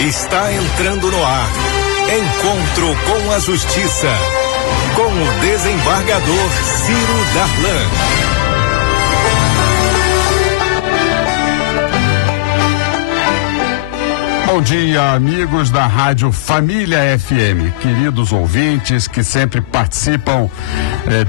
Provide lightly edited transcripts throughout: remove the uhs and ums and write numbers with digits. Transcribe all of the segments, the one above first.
Está entrando no ar. Encontro com a Justiça. Com o desembargador Ciro Darlan. Bom dia, amigos da Rádio Família FM, queridos ouvintes que sempre participam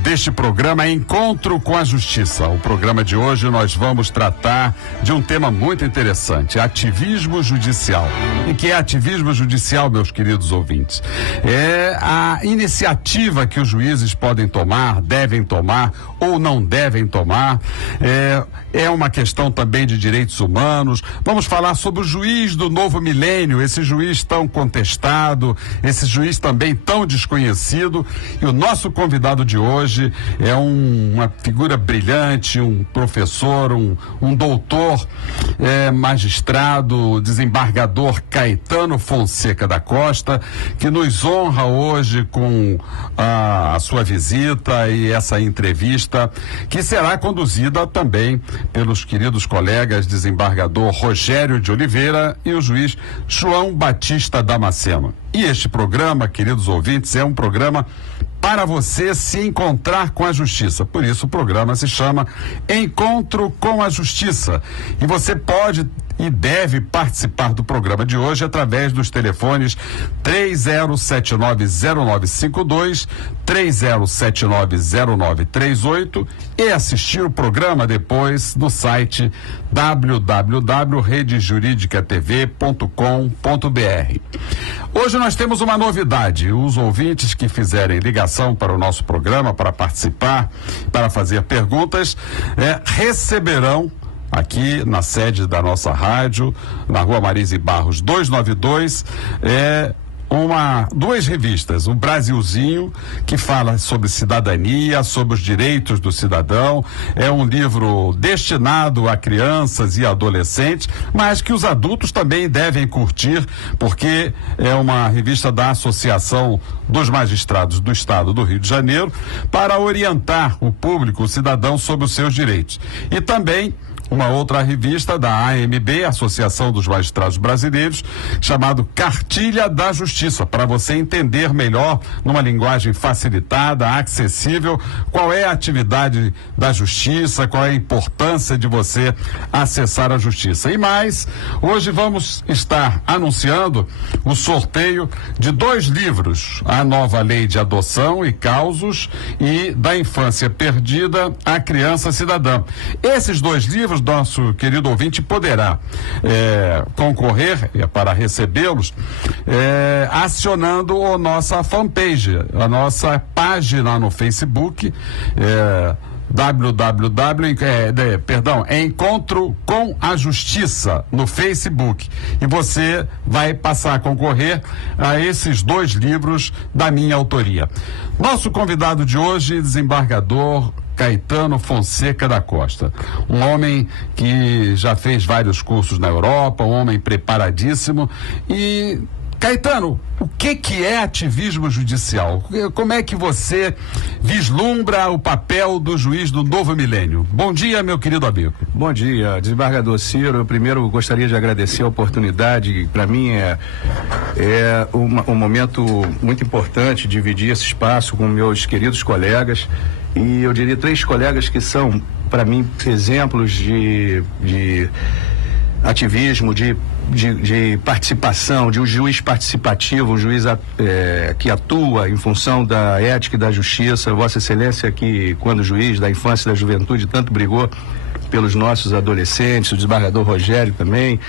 deste programa Encontro com a Justiça. O programa de hoje nós vamos tratar de um tema muito interessante, ativismo judicial. E que é ativismo judicial, meus queridos ouvintes? É a iniciativa que os juízes podem tomar, devem tomar ou não devem tomar. É uma questão também de direitos humanos. Vamos falar sobre o juiz do novo milênio, esse juiz tão contestado, esse juiz também tão desconhecido. E o nosso convidado de hoje é uma figura brilhante, um professor, um doutor, magistrado, desembargador Caetano Fonseca da Costa, que nos honra hoje com a sua visita e essa entrevista, que será conduzida também pelos queridos colegas desembargador Rogério de Oliveira e o juiz João Batista Damasceno. E este programa, queridos ouvintes, é um programa para você se encontrar com a justiça. Por isso o programa se chama Encontro com a Justiça. E você pode e deve participar do programa de hoje através dos telefones 30790952, 30790938 e assistir o programa depois no site www.redejuridicatv.com.br. Hoje nós temos uma novidade. Os ouvintes que fizerem ligação para o nosso programa, para participar, para fazer perguntas, receberão aqui na sede da nossa rádio, na Rua Marise Barros 292, duas revistas, o Brasilzinho, que fala sobre cidadania, sobre os direitos do cidadão. É um livro destinado a crianças e adolescentes, mas que os adultos também devem curtir, porque é uma revista da Associação dos Magistrados do Estado do Rio de Janeiro, para orientar o público, o cidadão, sobre os seus direitos. E também uma outra revista da AMB, Associação dos Magistrados Brasileiros, chamado Cartilha da Justiça, para você entender melhor, numa linguagem facilitada, acessível, qual é a atividade da justiça, qual é a importância de você acessar a justiça. E mais, hoje vamos estar anunciando o sorteio de 2 livros, A Nova Lei de Adoção e Causos e Da Infância Perdida à Criança Cidadã. Esses 2 livros, nosso querido ouvinte poderá concorrer para recebê-los acionando a nossa fanpage, a nossa página no Facebook, Encontro com a Justiça no Facebook, e você vai passar a concorrer a esses 2 livros da minha autoria. Nosso convidado de hoje, desembargador Caetano Fonseca da Costa, um homem que já fez vários cursos na Europa, um homem preparadíssimo. E Caetano, o que é ativismo judicial? Como é que você vislumbra o papel do juiz do novo milênio? Bom dia, meu querido amigo. Bom dia, desembargador Ciro. Eu primeiro gostaria de agradecer a oportunidade. Para mim é um momento muito importante dividir esse espaço com meus queridos colegas. E eu diria 3 colegas que são, para mim, exemplos de ativismo, de participação, de um juiz participativo, um juiz que atua em função da ética e da justiça. Vossa Excelência, que quando juiz da infância e da juventude tanto brigou pelos nossos adolescentes, o desembargador Rogério também,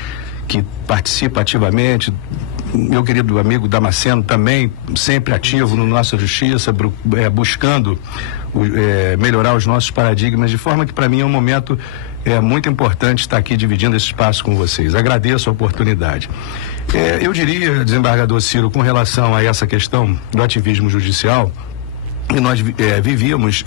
que participa ativamente. Meu querido amigo Damasceno também, sempre ativo na nossa justiça, buscando melhorar os nossos paradigmas, de forma que para mim é um momento muito importante estar aqui dividindo esse espaço com vocês. Agradeço a oportunidade. Eu diria, desembargador Ciro, com relação a essa questão do ativismo judicial, que nós vivíamos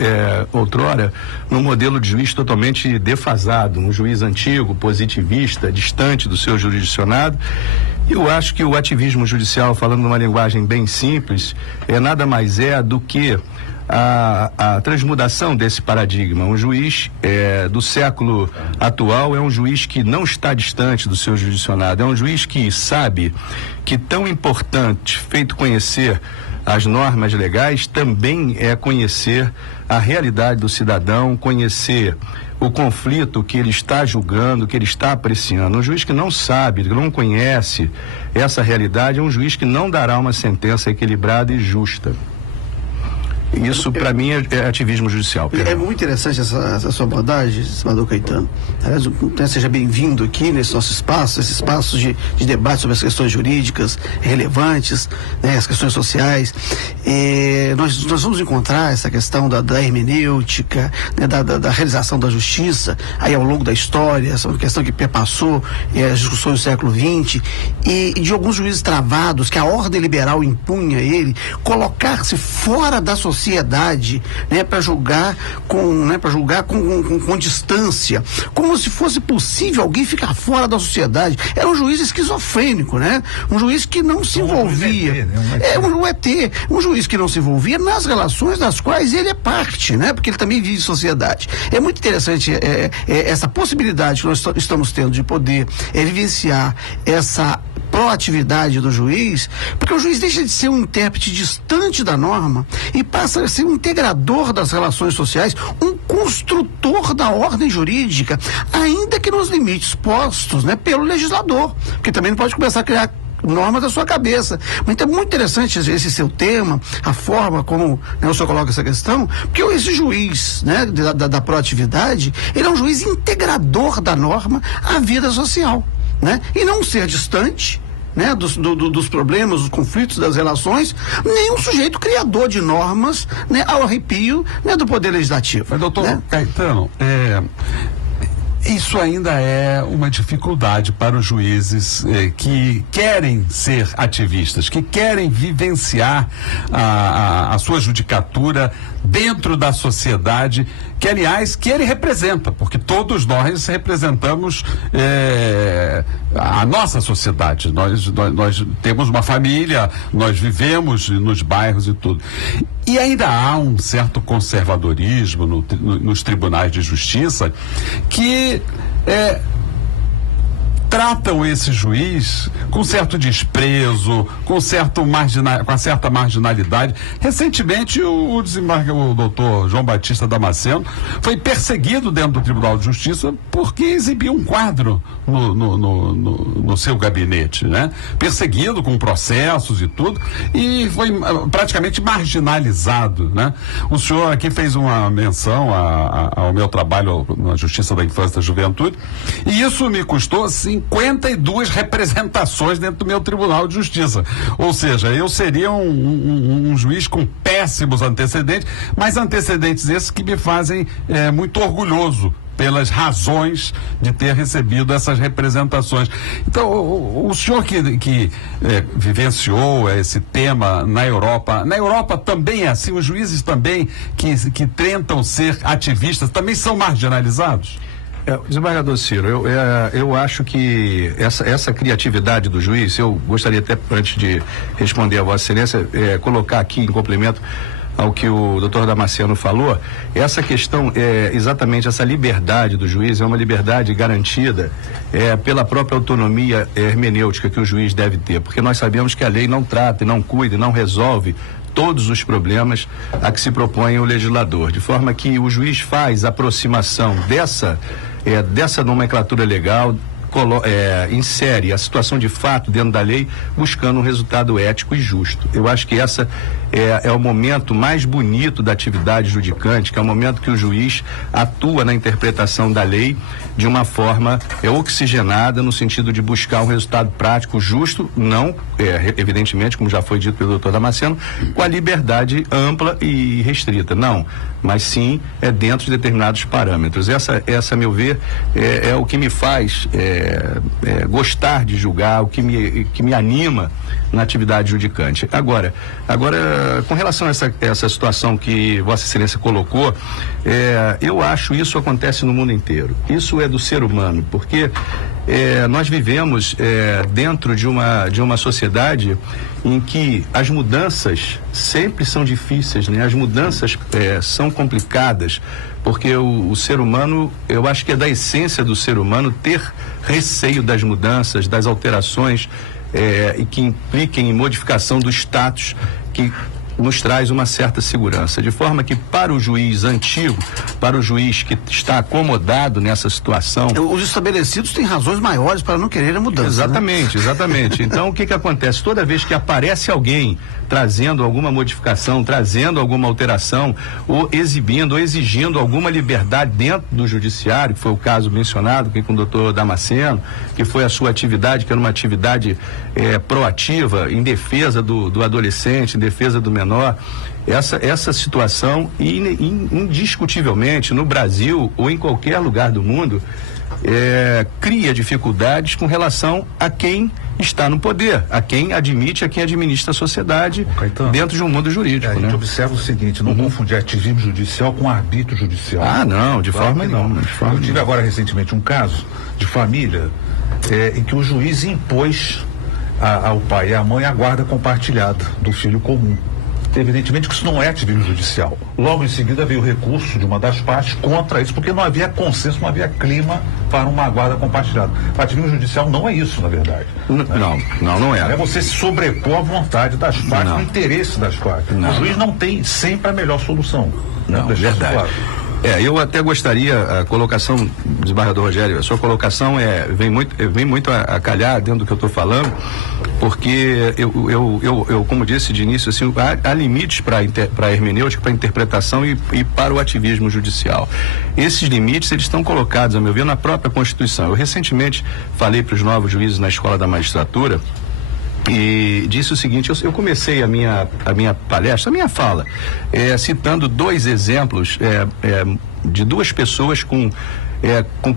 outrora num modelo de juiz totalmente defasado, um juiz antigo, positivista, distante do seu jurisdicionado. Eu acho que o ativismo judicial, falando numa linguagem bem simples, nada mais do que a transmudação desse paradigma. Um juiz do século atual é um juiz que não está distante do seu judicionado, é um juiz que sabe que tão importante, feito conhecer as normas legais, também é conhecer a realidade do cidadão, conhecer o conflito que ele está julgando, que ele está apreciando. Um juiz que não sabe, que não conhece essa realidade, é um juiz que não dará uma sentença equilibrada e justa. Isso, para mim, é ativismo judicial. É muito interessante essa sua abordagem, senador Caetano. Aliás, seja bem-vindo aqui nesse nosso espaço, esse espaço de debate sobre as questões jurídicas relevantes, né, as questões sociais. Nós vamos encontrar essa questão da hermenêutica, né, da realização da justiça, aí ao longo da história, essa questão que perpassou as discussões do século XX, e de alguns juízes travados, que a ordem liberal impunha a ele, colocar-se fora da sociedade, né, para julgar com distância, como se fosse possível alguém ficar fora da sociedade. Era um juiz esquizofrênico, né? Um juiz que não se envolvia. Um juiz que não se envolvia nas relações das quais ele é parte, né? Porque ele também vive em sociedade. É muito interessante essa possibilidade que nós estamos tendo de poder vivenciar essa proatividade do juiz, porque o juiz deixa de ser um intérprete distante da norma e passa a ser um integrador das relações sociais, um construtor da ordem jurídica, ainda que nos limites postos, né, pelo legislador, porque também não pode começar a criar normas da sua cabeça. Mas então é muito interessante esse seu tema, a forma como, né, o senhor coloca essa questão, porque esse juiz, né, da proatividade, ele é um juiz integrador da norma à vida social, né? E não ser distante, né, dos problemas, dos conflitos, das relações, nem um sujeito criador de normas, né, ao arrepio, né, do poder legislativo. Mas, doutor, né? Caetano, isso ainda é uma dificuldade para os juízes que querem ser ativistas, que querem vivenciar a sua judicatura dentro da sociedade, que aliás, que ele representa, porque todos nós representamos a nossa sociedade, nós temos uma família, nós vivemos nos bairros e tudo. E ainda há um certo conservadorismo nos tribunais de justiça que tratam esse juiz com certo desprezo, com certa marginalidade. Recentemente, o doutor João Batista Damasceno foi perseguido dentro do Tribunal de Justiça porque exibiu um quadro no seu gabinete, né? Perseguido com processos e tudo, e foi praticamente marginalizado, né? O senhor aqui fez uma menção ao meu trabalho na Justiça da Infância e da Juventude, e isso me custou 52 representações dentro do meu Tribunal de Justiça. Ou seja, eu seria um juiz com péssimos antecedentes, mas antecedentes esses que me fazem muito orgulhoso pelas razões de ter recebido essas representações. Então, o senhor que vivenciou esse tema na Europa também é assim, os juízes também que tentam ser ativistas também são marginalizados? Desembargador Ciro, eu acho que essa criatividade do juiz, eu gostaria até, antes de responder a Vossa Excelência, colocar aqui em complemento ao que o doutor Damasceno falou, essa questão, exatamente essa liberdade do juiz, é uma liberdade garantida pela própria autonomia hermenêutica que o juiz deve ter, porque nós sabemos que a lei não trata, não cuida, não resolve todos os problemas a que se propõe o legislador, de forma que o juiz faz aproximação dessa nomenclatura legal, insere a situação de fato dentro da lei, buscando um resultado ético e justo. Eu acho que essa é o momento mais bonito da atividade judicante, que é o momento que o juiz atua na interpretação da lei de uma forma oxigenada, no sentido de buscar um resultado prático justo, não, evidentemente, como já foi dito pelo doutor Damasceno, com a liberdade ampla e restrita, não, mas sim dentro de determinados parâmetros. Essa, a meu ver, é o que me faz gostar de julgar, o que me anima na atividade judicante. Agora, com relação a essa situação que Vossa Excelência colocou, eu acho isso acontece no mundo inteiro. Isso é do ser humano, porque nós vivemos dentro de uma sociedade em que as mudanças sempre são difíceis, né? As mudanças são complicadas, porque o ser humano, eu acho que é da essência do ser humano ter receio das mudanças, das alterações e que impliquem em modificação do status que nos traz uma certa segurança, de forma que para o juiz antigo, para o juiz que está acomodado nessa situação... Os estabelecidos têm razões maiores para não querer a mudança. Exatamente, né? Exatamente. Então, o que acontece? Toda vez que aparece alguém trazendo alguma modificação, trazendo alguma alteração, ou exibindo, ou exigindo alguma liberdade dentro do judiciário, que foi o caso mencionado aqui com o doutor Damasceno, que foi a sua atividade, que era uma atividade proativa, em defesa do adolescente, em defesa do menor, essa situação, indiscutivelmente, no Brasil ou em qualquer lugar do mundo, cria dificuldades com relação a quem está no poder, a quem admite, a quem administra a sociedade dentro de um mundo jurídico. A gente observa o seguinte, não confundir ativismo judicial com arbítrio judicial. Ah, não, de forma nenhuma. Eu tive agora recentemente um caso de família em que o juiz impôs ao pai e à mãe a guarda compartilhada do filho comum. Evidentemente que isso não é ativismo judicial. Logo em seguida veio o recurso de uma das partes contra isso, porque não havia consenso, não havia clima para uma guarda compartilhada. O ativismo judicial não é isso, na verdade. Não é. É você se sobrepor à vontade das partes, no interesse das partes. O juiz não tem sempre a melhor solução. Não, verdade. Claro. Eu até gostaria, a colocação, desembargador Rogério, a sua colocação vem muito a calhar dentro do que eu estou falando, porque eu, como disse de início, assim, há limites para a hermenêutica, para a interpretação e para o ativismo judicial. Esses limites, eles estão colocados, a meu ver, na própria Constituição. Eu recentemente falei para os novos juízes na Escola da Magistratura e disse o seguinte: eu comecei a minha palestra, a minha fala, citando dois exemplos de duas pessoas com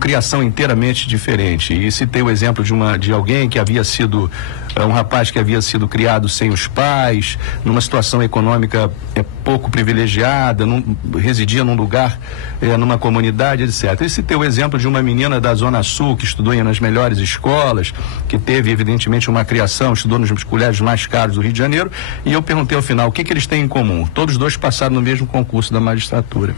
criação inteiramente diferente, e citei o exemplo de alguém que havia sido um rapaz que havia sido criado sem os pais, numa situação econômica pouco privilegiada, residia num lugar, numa comunidade, etc. E citei o exemplo de uma menina da Zona Sul que estudou nas melhores escolas, que teve evidentemente uma criação, estudou nos colégios mais caros do Rio de Janeiro, e eu perguntei ao final o que eles têm em comum. Todos dois passaram no mesmo concurso da magistratura.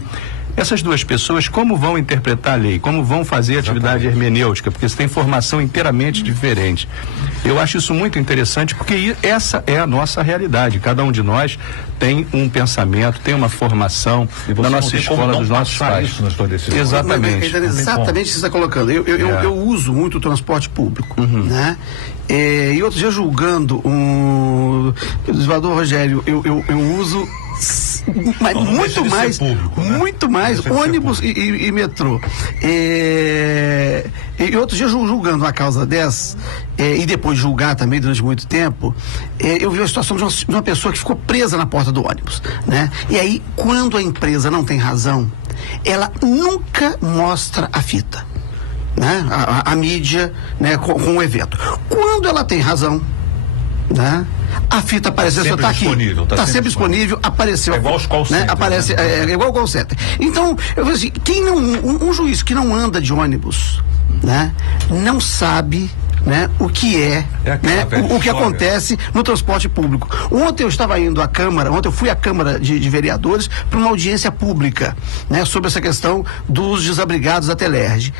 Essas duas pessoas, como vão interpretar a lei? Como vão fazer atividade hermenêutica? Porque você tem formação inteiramente diferente. Eu acho isso muito interessante, porque essa é a nossa realidade. Cada um de nós tem um pensamento, tem uma formação na nossa escola, dos nossos pais. Isso nas suas decisões. Exatamente. É exatamente o que você está colocando. Eu uso muito o transporte público, né? E outro dia, julgando o desembargador Rogério, eu uso muito mais ônibus e metrô. E outro dia, julgando uma causa dessa, e depois julgar também durante muito tempo, eu vi a situação de uma pessoa que ficou presa na porta do ônibus, né? E aí, quando a empresa não tem razão, ela nunca mostra a fita, né? A mídia, né? Com o evento. Quando ela tem razão, né? A fita apareceu, está aqui, está sempre disponível, apareceu. É igual os call center, né? Aparece, é igual o call center. Então, eu vejo assim, um juiz que não anda de ônibus, né? Não sabe, né, o que né, o que acontece no transporte público. Ontem eu estava indo à Câmara, ontem eu fui à Câmara de Vereadores para uma audiência pública, né, sobre essa questão dos desabrigados da Telerge.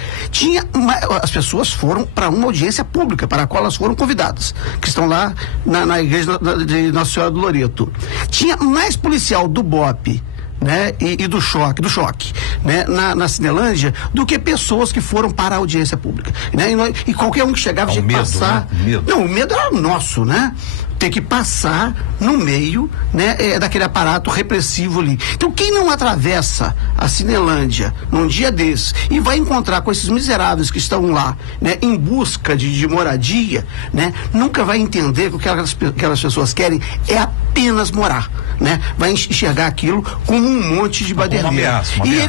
As pessoas foram para uma audiência pública, para a qual elas foram convidadas, que estão lá na igreja de Nossa Senhora do Loreto. Tinha mais policial do BOPE, né, e do choque, né, na Cinelândia, do que pessoas que foram para a audiência pública, né, e qualquer um que chegava tinha que passar. Não, o medo era nosso, né? Ter que passar no meio, né, daquele aparato repressivo ali. Então, quem não atravessa a Cinelândia num dia desses e vai encontrar com esses miseráveis que estão lá, né, em busca de moradia, né, nunca vai entender que o que aquelas pessoas querem é apenas morar, né? Vai enxergar aquilo como um monte de baderneira.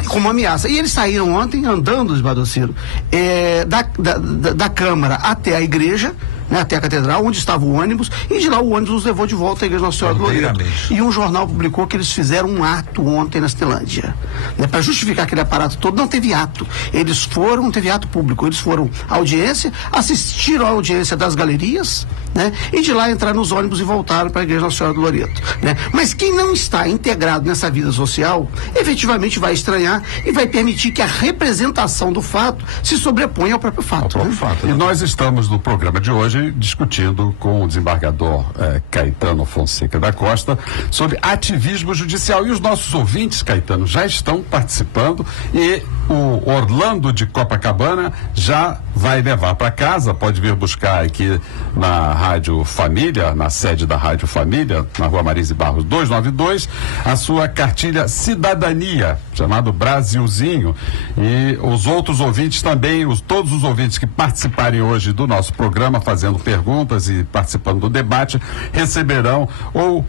Como uma ameaça. E eles saíram ontem andando, Esbadociro, da Câmara até a igreja, né, até a catedral, onde estava o ônibus, e de lá o ônibus nos levou de volta à Igreja Nossa Senhora do Loreto. E um jornal publicou que eles fizeram um ato ontem na Cinelândia, né, para justificar aquele aparato todo. Não teve ato. Não teve ato público. Eles foram à audiência, assistiram à audiência das galerias, né, e de lá entraram nos ônibus e voltaram para a Igreja Nossa Senhora do Loreto, né. Mas quem não está integrado nessa vida social, efetivamente vai estranhar e vai permitir que a representação do fato se sobreponha ao próprio fato. E nós estamos no programa de hoje discutindo com o desembargador Caetano Fonseca da Costa sobre ativismo judicial. E os nossos ouvintes, Caetano, já estão participando, e o Orlando de Copacabana já vai levar para casa, pode vir buscar aqui na Rádio Família, na sede da Rádio Família, na Rua Marise Barros 292, a sua cartilha Cidadania, chamado Brasilzinho. E os outros ouvintes também, todos os ouvintes que participarem hoje do nosso programa, fazendo perguntas e participando do debate, receberão ou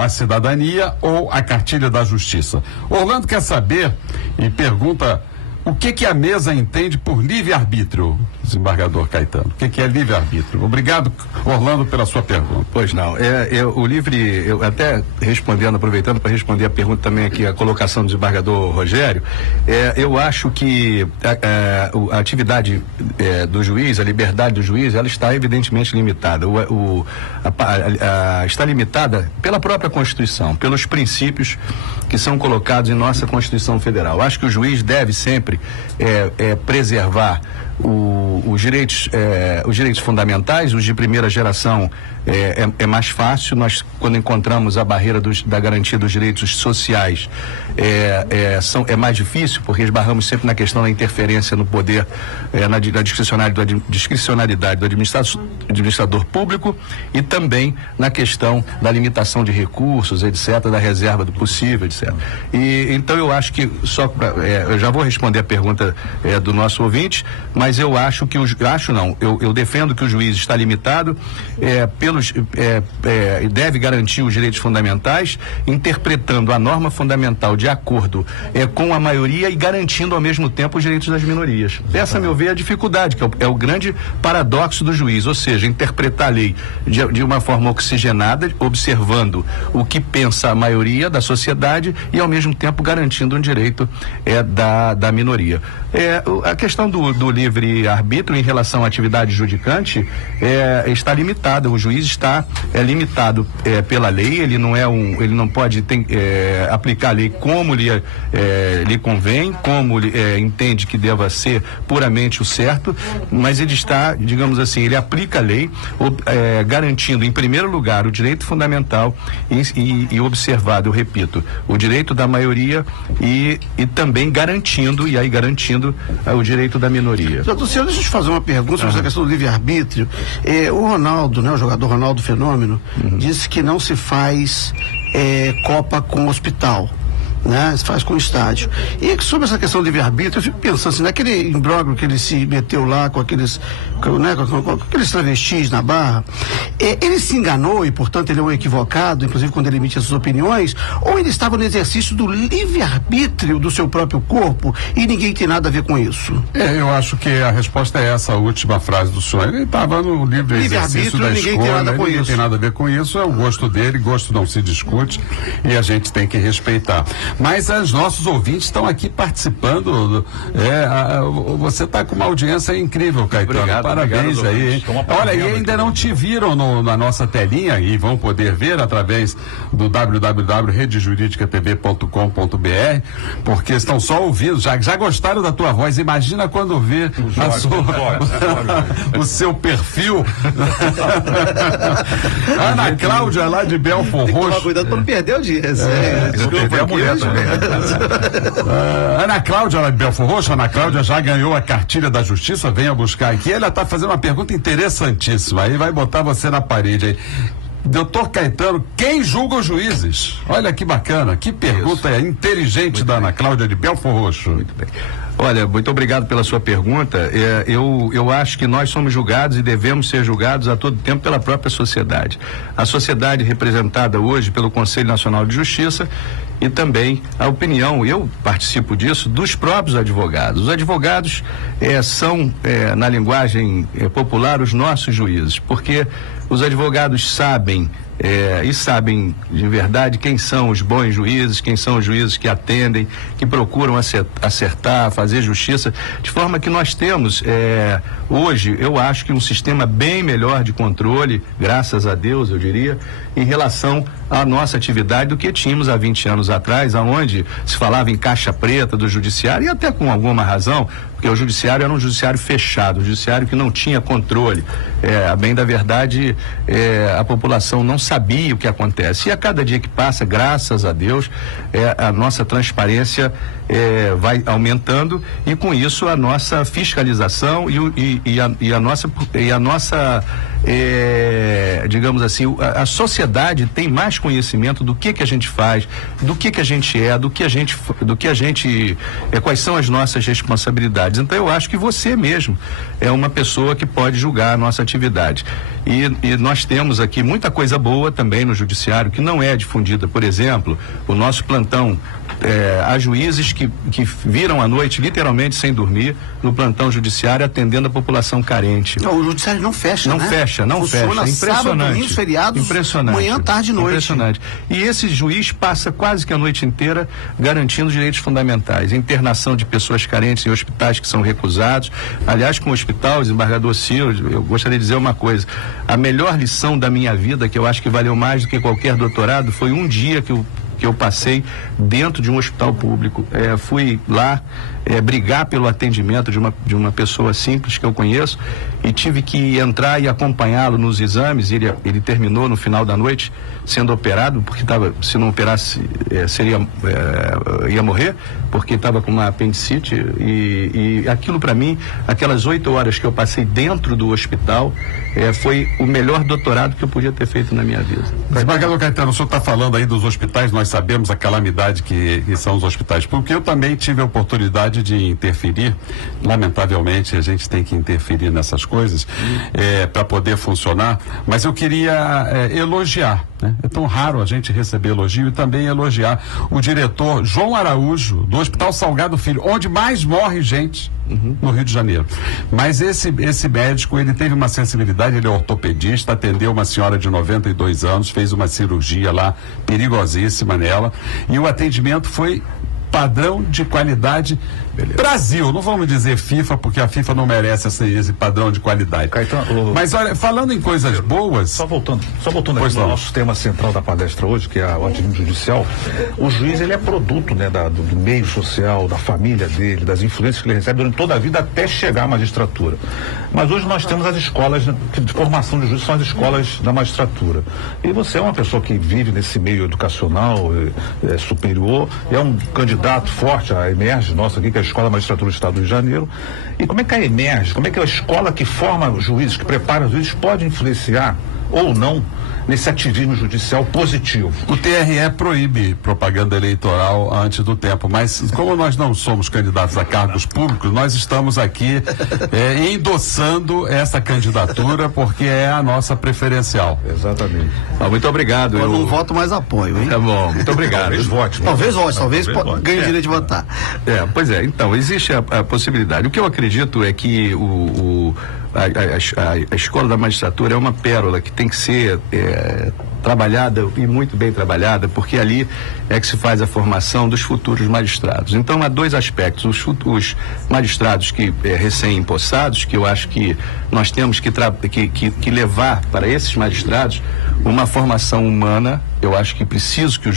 a cidadania ou a cartilha da justiça. Orlando quer saber e pergunta: o que a mesa entende por livre-arbítrio, desembargador Caetano? O que é livre-arbítrio? Obrigado, Orlando, pela sua pergunta. Pois não, eu até respondendo, aproveitando para responder a pergunta também aqui, a colocação do desembargador Rogério, eu acho que a atividade do juiz, a liberdade do juiz, ela está evidentemente limitada. Está limitada pela própria Constituição, pelos princípios que são colocados em nossa Constituição Federal. Acho que o juiz deve sempre preservar os direitos fundamentais. Os de primeira geração é mais fácil. Nós, quando encontramos a barreira da garantia dos direitos sociais, é mais difícil, porque esbarramos sempre na questão da interferência no poder, na discricionalidade do administrador público, e também na questão da limitação de recursos, etc., da reserva do possível, etc. Então eu acho que eu já vou responder a pergunta do nosso ouvinte, mas eu acho que eu defendo que o juiz está limitado deve garantir os direitos fundamentais, interpretando a norma fundamental de acordo com a maioria e garantindo ao mesmo tempo os direitos das minorias. Essa, a meu ver, é a dificuldade, que é o grande paradoxo do juiz, ou seja, interpretar a lei de uma forma oxigenada, observando o que pensa a maioria da sociedade e ao mesmo tempo garantindo um direito da minoria. A questão do livre-arbítrio em relação à atividade judicante está limitada. O juiz está limitado pela lei. Ele não pode aplicar a lei como lhe convém, como entende que deva ser puramente o certo, mas ele está, digamos assim, ele aplica a lei garantindo, em primeiro lugar, o direito fundamental e observado, eu repito, o direito da maioria e também garantindo o direito da minoria. Doutor Senhor, deixa eu te fazer uma pergunta sobre essa questão do livre-arbítrio. O Ronaldo, o jogador Ronaldo Fenômeno, disse que não se faz Copa com hospital, né? Se faz com o estádio. E sobre essa questão do livre-arbítrio, eu fico pensando assim, naquele imbróglio que ele se meteu lá com aqueles travestis na Barra, ele se enganou e, portanto, ele é um equivocado, inclusive quando ele emite essas opiniões, ou ele estava no exercício do livre-arbítrio do seu próprio corpo e ninguém tem nada a ver com isso? Eu acho que a resposta é essa última frase do senhor. Ele estava no livre exercício da escolha, ninguém tem nada a ver com isso, é o gosto dele, gosto não se discute e a gente tem que respeitar. Mas os nossos ouvintes estão aqui participando. Você está com uma audiência incrível, Caetano. Obrigado, parabéns aí, hein? Olha, e ainda não te viram na nossa telinha, e vão poder ver através do www.redejuridicatv.com.br, porque estão só ouvindo, já gostaram da tua voz. Imagina quando ver o seu perfil. Ana Cláudia, lá de Belford Roxo. Tomar cuidado para não perder a audiência. Perder a mulher também. Ana Cláudia, lá de Belford Roxo, Ana Cláudia já ganhou a cartilha da justiça, venha buscar aqui. Ela está fazendo uma pergunta interessantíssima, aí vai botar você na parede aí. Doutor Caetano, quem julga os juízes? Olha que bacana, que pergunta inteligente da Ana Cláudia de Belford Roxo. Muito bem. Olha, muito obrigado pela sua pergunta. Eu acho que nós somos julgados e devemos ser julgados a todo tempo pela própria sociedade. A sociedade representada hoje pelo Conselho Nacional de Justiça e também a opinião, eu participo disso, dos próprios advogados. Os advogados são, na linguagem popular, os nossos juízes, porque os advogados sabem e sabem de verdade quem são os bons juízes, quem são os juízes que atendem, que procuram acertar, fazer justiça, de forma que nós temos hoje, eu acho que um sistema bem melhor de controle, graças a Deus, eu diria, em relação à nossa atividade do que tínhamos há 20 anos atrás, aonde se falava em caixa preta do judiciário, e até com alguma razão, porque o judiciário era um judiciário fechado, um judiciário que não tinha controle. A bem da verdade, a população não sabia o que acontece. E a cada dia que passa, graças a Deus, a nossa transparência vai aumentando, e com isso a nossa fiscalização e a nossa digamos assim, a sociedade tem mais conhecimento do que a gente faz, do que a gente é, quais são as nossas responsabilidades. Então eu acho que você mesmo é uma pessoa que pode julgar a nossa atividade. E nós temos aqui muita coisa boa também no judiciário que não é difundida. Por exemplo, o nosso plantão, há juízes que viram à noite literalmente sem dormir no plantão judiciário atendendo a população carente. O judiciário não fecha, não fecha. Impressionante. Sábado, domingo, feriados, impressionante. Manhã, tarde e noite. Impressionante. E esse juiz passa quase que a noite inteira garantindo direitos fundamentais, internação de pessoas carentes em hospitais que são recusados. Aliás, com o hospital, desembargador Ciro, eu gostaria de dizer uma coisa: a melhor lição da minha vida, que eu acho que valeu mais do que qualquer doutorado, foi um dia que eu passei dentro de um hospital público. Fui lá brigar pelo atendimento de uma pessoa simples que eu conheço, e tive que entrar e acompanhá-lo nos exames. Ele terminou no final da noite sendo operado, porque se não operasse ia morrer, porque estava com uma apendicite, e aquilo para mim, aquelas 8 horas que eu passei dentro do hospital, foi o melhor doutorado que eu podia ter feito na minha vida. Desembargador Caetano, o senhor está falando aí dos hospitais, nós sabemos a calamidade que são os hospitais públicos. Eu também tive a oportunidade de interferir, lamentavelmente a gente tem que interferir nessas coisas para poder funcionar, mas eu queria elogiar, né? É tão raro a gente receber elogio, e também elogiar o diretor João Araújo, do Hospital Salgado Filho, onde mais morre gente no Rio de Janeiro. Mas esse médico, ele teve uma sensibilidade, ele é ortopedista, atendeu uma senhora de 92 anos, fez uma cirurgia lá, perigosíssima nela, e o atendimento foi padrão de qualidade Brasil, não vamos dizer FIFA, porque a FIFA não merece esse padrão de qualidade. Caetano, mas olha, falando em coisas boas... Só voltando aqui no nosso tema central da palestra hoje, que é o ativismo judicial, o juiz, ele é produto, né, do meio social, da família dele, das influências que ele recebe durante toda a vida até chegar à magistratura. Mas hoje nós temos as escolas de formação de juiz, são as escolas da magistratura. E você é uma pessoa que vive nesse meio educacional superior, é um candidato forte à EMERGE, nossa aqui, que é a Escola da Magistratura do Estado do Rio de Janeiro. E como é que a EMERGE, como é que a escola que forma os juízes, que prepara os juízes, pode influenciar ou não nesse ativismo judicial positivo? O TRE proíbe propaganda eleitoral antes do tempo, mas como nós não somos candidatos a cargos públicos, nós estamos aqui endossando essa candidatura, porque é a nossa preferencial. Exatamente. Muito obrigado. Eu não voto, mais apoio, hein? Tá bom, muito obrigado. Talvez vote. Talvez ganhe o direito de votar. Pois é, então, existe a possibilidade. O que eu acredito é que a escola da magistratura é uma pérola que tem que ser trabalhada, e muito bem trabalhada, porque ali é que se faz a formação dos futuros magistrados. Então há dois aspectos: os magistrados que recém-empossados, que eu acho que nós temos que levar para esses magistrados uma formação humana. Eu acho que preciso que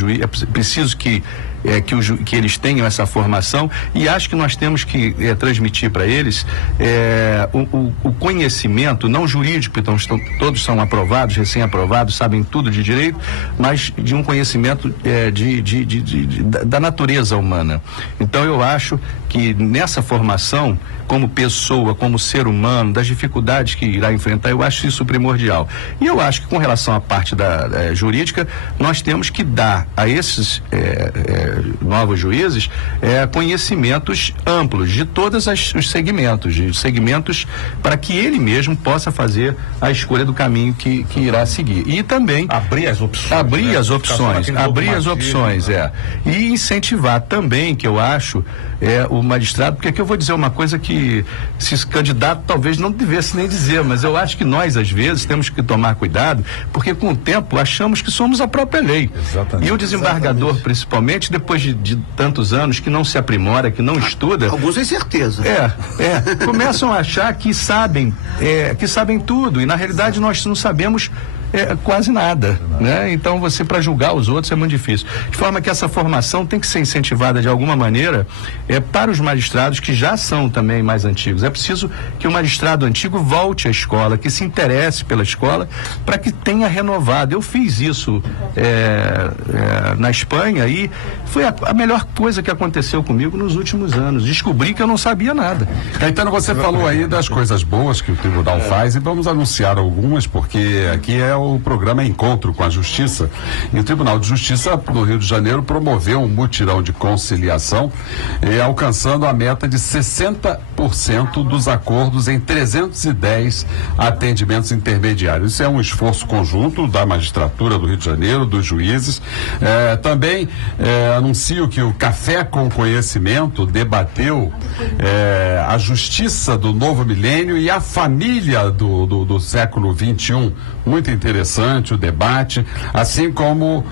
eles tenham essa formação, e acho que nós temos que transmitir para eles o conhecimento, não jurídico, então todos são aprovados, recém-aprovados, sabem tudo de direito, mas de um conhecimento da natureza humana. Então eu acho que nessa formação, como pessoa, como ser humano, das dificuldades que irá enfrentar, eu acho isso primordial. E eu acho que com relação à parte da jurídica, nós temos que dar a esses novos juízes, conhecimentos amplos de todos os segmentos, para que ele mesmo possa fazer a escolha do caminho que irá seguir. E também abrir as opções. Abrir as opções, E incentivar também, que eu acho, o magistrado, porque aqui eu vou dizer uma coisa que esse candidato talvez não devesse nem dizer, mas eu acho que nós, às vezes, temos que tomar cuidado, porque com o tempo achamos que somos a própria lei. Exatamente. E o desembargador, principalmente, depois de tantos anos que não se aprimora, que não estuda. Alguns têm certeza. Começam a achar que sabem tudo, e na realidade nós não sabemos quase nada, né? Então para julgar os outros é muito difícil. De forma que essa formação tem que ser incentivada de alguma maneira para os magistrados que já são também mais antigos. É preciso que o magistrado antigo volte à escola, que se interesse pela escola, para que tenha renovado. Eu fiz isso na Espanha e foi a melhor coisa que aconteceu comigo nos últimos anos. Descobri que eu não sabia nada. Caetano, você falou aí das coisas boas que o tribunal faz, e vamos anunciar algumas, porque aqui o programa Encontro com a Justiça, e o Tribunal de Justiça do Rio de Janeiro promoveu um mutirão de conciliação, alcançando a meta de 60% dos acordos em 310 atendimentos intermediários. Isso é um esforço conjunto da magistratura do Rio de Janeiro, dos juízes. Também anuncio que o Café com Conhecimento debateu a justiça do novo milênio e a família do século XXI. Muito interessante o debate, assim como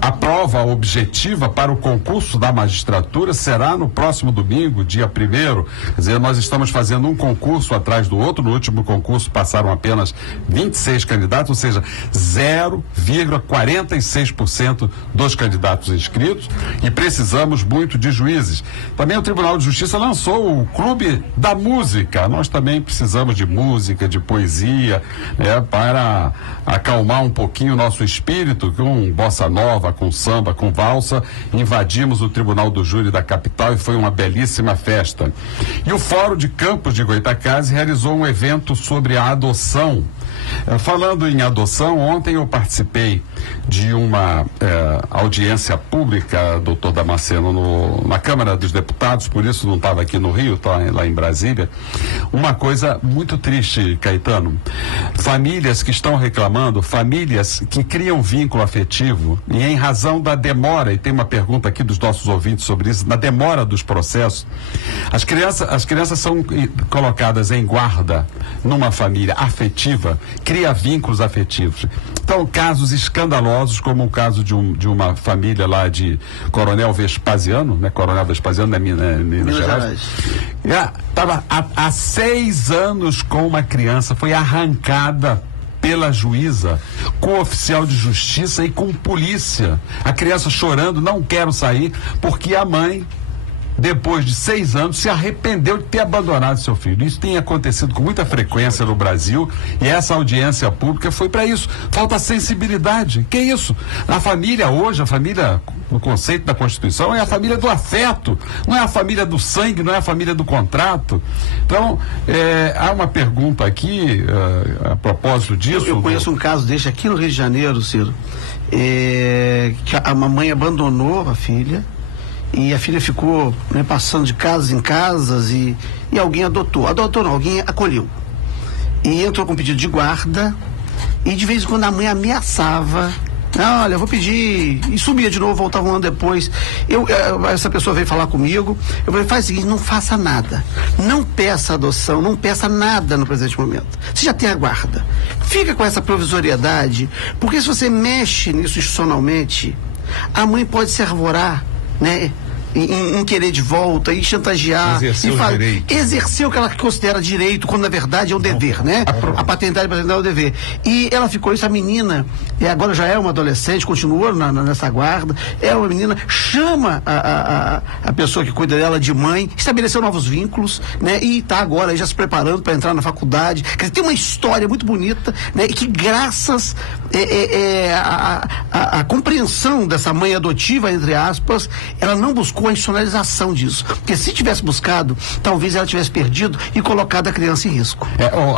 a prova objetiva para o concurso da magistratura será no próximo domingo, dia 1º. Quer dizer, nós estamos fazendo um concurso atrás do outro. No último concurso passaram apenas 26 candidatos, ou seja, 0,46% dos candidatos inscritos, e precisamos muito de juízes. Também o Tribunal de Justiça lançou o Clube da Música. Nós também precisamos de música, de poesia, para acalmar um pouquinho o nosso espírito, com bossa nova, com samba, com valsa. Invadimos o Tribunal do Júri da capital e foi uma belíssima festa. E o Fórum de Campos de Goytacazes realizou um evento sobre a adoção. Falando em adoção, ontem eu participei de uma audiência pública, doutor Damasceno, na Câmara dos Deputados, por isso não estava aqui no Rio, está lá em Brasília. Uma coisa muito triste, Caetano. Famílias que estão reclamando, famílias que criam vínculo afetivo, e em razão da demora, e tem uma pergunta aqui dos nossos ouvintes sobre isso, da demora dos processos, as crianças são colocadas em guarda numa família afetiva, cria vínculos afetivos. Então, casos escandalosos, como o caso de uma família lá de Coronel Vespasiano, né? Coronel Vespasiano, Minas Gerais. Estava há 6 anos com uma criança, foi arrancada pela juíza, com oficial de justiça e com polícia. A criança chorando, não quero sair, porque a mãe, depois de 6 anos, se arrependeu de ter abandonado seu filho. Isso tem acontecido com muita frequência no Brasil, e essa audiência pública foi para isso. Falta sensibilidade. Que isso? A família hoje, no conceito da Constituição, é a família do afeto, não é a família do sangue, não é a família do contrato. Então, há uma pergunta aqui, a propósito disso. Eu conheço um caso desse aqui no Rio de Janeiro, Ciro, que a mamãe abandonou a filha, e a filha ficou passando de casas em casas, e alguém adotou não, alguém acolheu, e entrou com pedido de guarda, e de vez em quando a mãe ameaçava: olha, eu vou pedir, e sumia de novo, voltava um ano depois. Essa pessoa veio falar comigo, eu falei: faz o seguinte, não faça nada, não peça adoção, não peça nada no presente momento, você já tem a guarda, fica com essa provisoriedade, porque se você mexe nisso institucionalmente, a mãe pode se arvorar, né, em querer de volta, e chantagear, exercer o que ela considera direito, quando na verdade é um dever, né? A paternidade é o dever. E ela ficou isso, a menina, agora já é uma adolescente, continua nessa guarda, é uma menina, chama a pessoa que cuida dela de mãe, estabeleceu novos vínculos, né? E está agora já se preparando para entrar na faculdade. Quer dizer, tem uma história muito bonita, né? E que graças a compreensão dessa mãe adotiva, entre aspas, ela não buscou buscou a institucionalização disso. Porque se tivesse buscado, talvez ela tivesse perdido e colocado a criança em risco.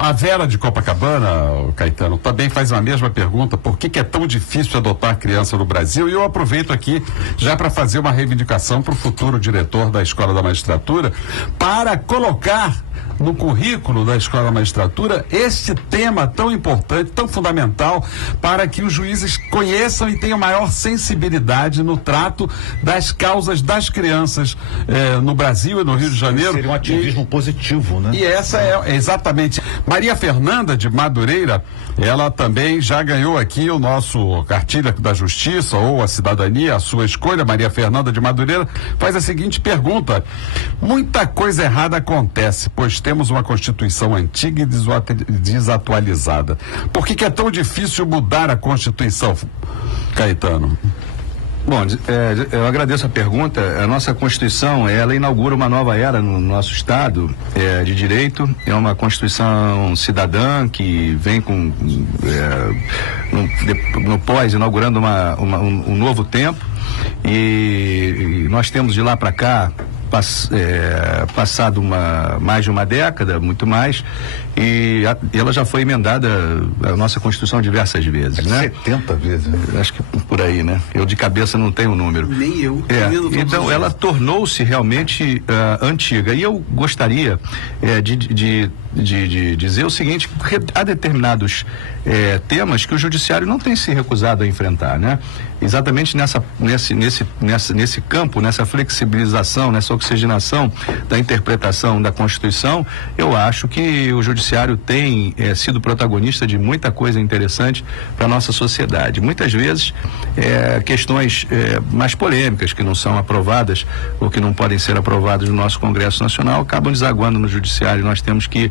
A Vera de Copacabana, Caetano, também faz a mesma pergunta: por que é tão difícil adotar criança no Brasil? E eu aproveito aqui já para fazer uma reivindicação para o futuro diretor da Escola da Magistratura, para colocar no currículo da Escola da Magistratura este tema tão importante, tão fundamental, para que os juízes conheçam e tenham maior sensibilidade no trato das causas das crianças no Brasil e no Rio de Janeiro. Seria um ativismo positivo, né? E essa é exatamente. Maria Fernanda de Madureira, ela também já ganhou aqui o nosso Cartilha da Justiça ou a Cidadania, a sua escolha. Maria Fernanda de Madureira faz a seguinte pergunta: muita coisa errada acontece, pois temos uma Constituição antiga e desatualizada. Por que é tão difícil mudar a Constituição, Caetano? Bom, eu agradeço a pergunta. A nossa Constituição, ela inaugura uma nova era no nosso Estado de direito. É uma Constituição cidadã que vem com no pós inaugurando um novo tempo, e nós temos de lá para cá passado mais de uma década, muito mais, e ela já foi emendada, a nossa Constituição, diversas vezes, né? 70 vezes. Acho que por aí, né? Eu de cabeça não tenho o número. Nem eu. Então ela tornou-se realmente antiga. E eu gostaria de dizer o seguinte: porque há determinados temas que o judiciário não tem se recusado a enfrentar, né? Exatamente nesse campo, nessa flexibilização, nessa oxigenação da interpretação da Constituição, eu acho que o judiciário tem sido protagonista de muita coisa interessante para a nossa sociedade. Muitas vezes questões mais polêmicas, que não são aprovadas ou que não podem ser aprovadas no nosso Congresso Nacional, acabam desaguando no judiciário. Nós temos que,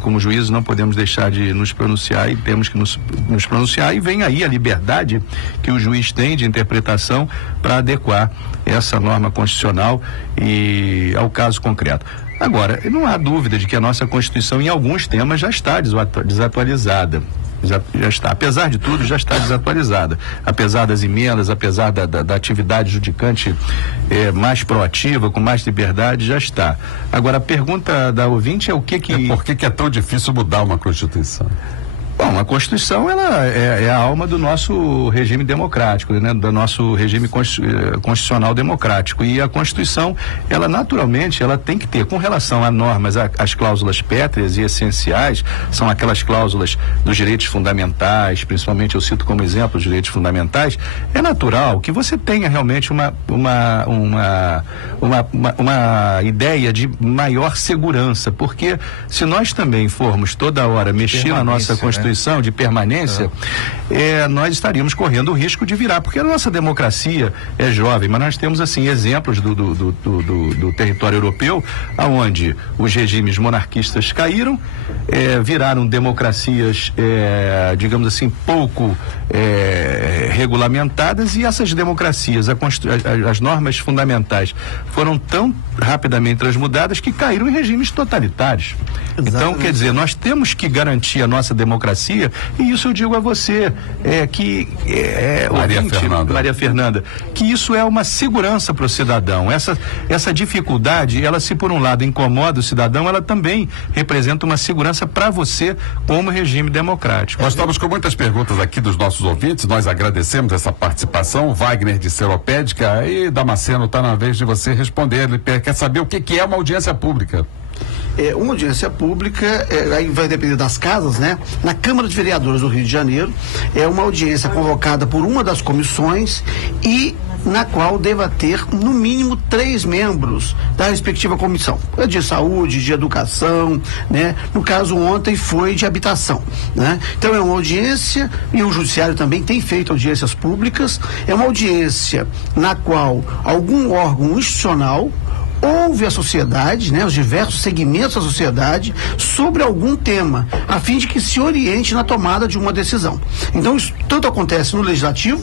como juízes, não podemos deixar de nos pronunciar, e temos que nos pronunciar, e vem aí a liberdade que o juiz tem de interpretação para adequar essa norma constitucional e ao caso concreto. Agora, não há dúvida de que a nossa Constituição, em alguns temas, já está desatualizada. Já está, apesar de tudo, já está desatualizada. Apesar das emendas, apesar da atividade judicante mais proativa, com mais liberdade, já está. Agora, a pergunta da ouvinte é o que por que é tão difícil mudar uma Constituição? Bom, a Constituição, ela é a alma do nosso regime democrático, né? Do nosso regime constitucional democrático. E a Constituição, ela naturalmente, ela tem que ter, com relação a normas, as cláusulas pétreas e essenciais, são aquelas cláusulas dos direitos fundamentais, principalmente eu cito como exemplo os direitos fundamentais. É natural que você tenha realmente uma ideia de maior segurança, porque se nós também formos toda hora mexer na nossa Constituição, de permanência, nós estaríamos correndo o risco de virar, porque a nossa democracia é jovem, mas nós temos assim exemplos do território europeu, aonde os regimes monarquistas caíram, viraram democracias, digamos assim, pouco regulamentadas, e essas democracias, as normas fundamentais foram tão rapidamente transmudadas que caíram em regimes totalitários. Exatamente. Então, quer dizer, nós temos que garantir a nossa democracia, e isso eu digo a você, Maria Fernanda, que isso é uma segurança para o cidadão. Essa dificuldade, ela, se por um lado incomoda o cidadão, ela também representa uma segurança para você como regime democrático. Nós estamos com muitas perguntas aqui dos nossos ouvintes, nós agradecemos essa participação. Wagner de Seropédica, e Damasceno, está na vez de você responder. Ele quer saber o que é uma audiência pública. Uma audiência pública, aí vai depender das casas, né? Na Câmara de Vereadores do Rio de Janeiro, é uma audiência convocada por uma das comissões e na qual deva ter, no mínimo, 3 membros da respectiva comissão. De saúde, de educação, né? No caso, ontem foi de habitação, né? Então, é uma audiência, e o judiciário também tem feito audiências públicas, é uma audiência na qual algum órgão institucional ouve a sociedade, né, os diversos segmentos da sociedade, sobre algum tema, a fim de que se oriente na tomada de uma decisão. Então, isso tanto acontece no Legislativo,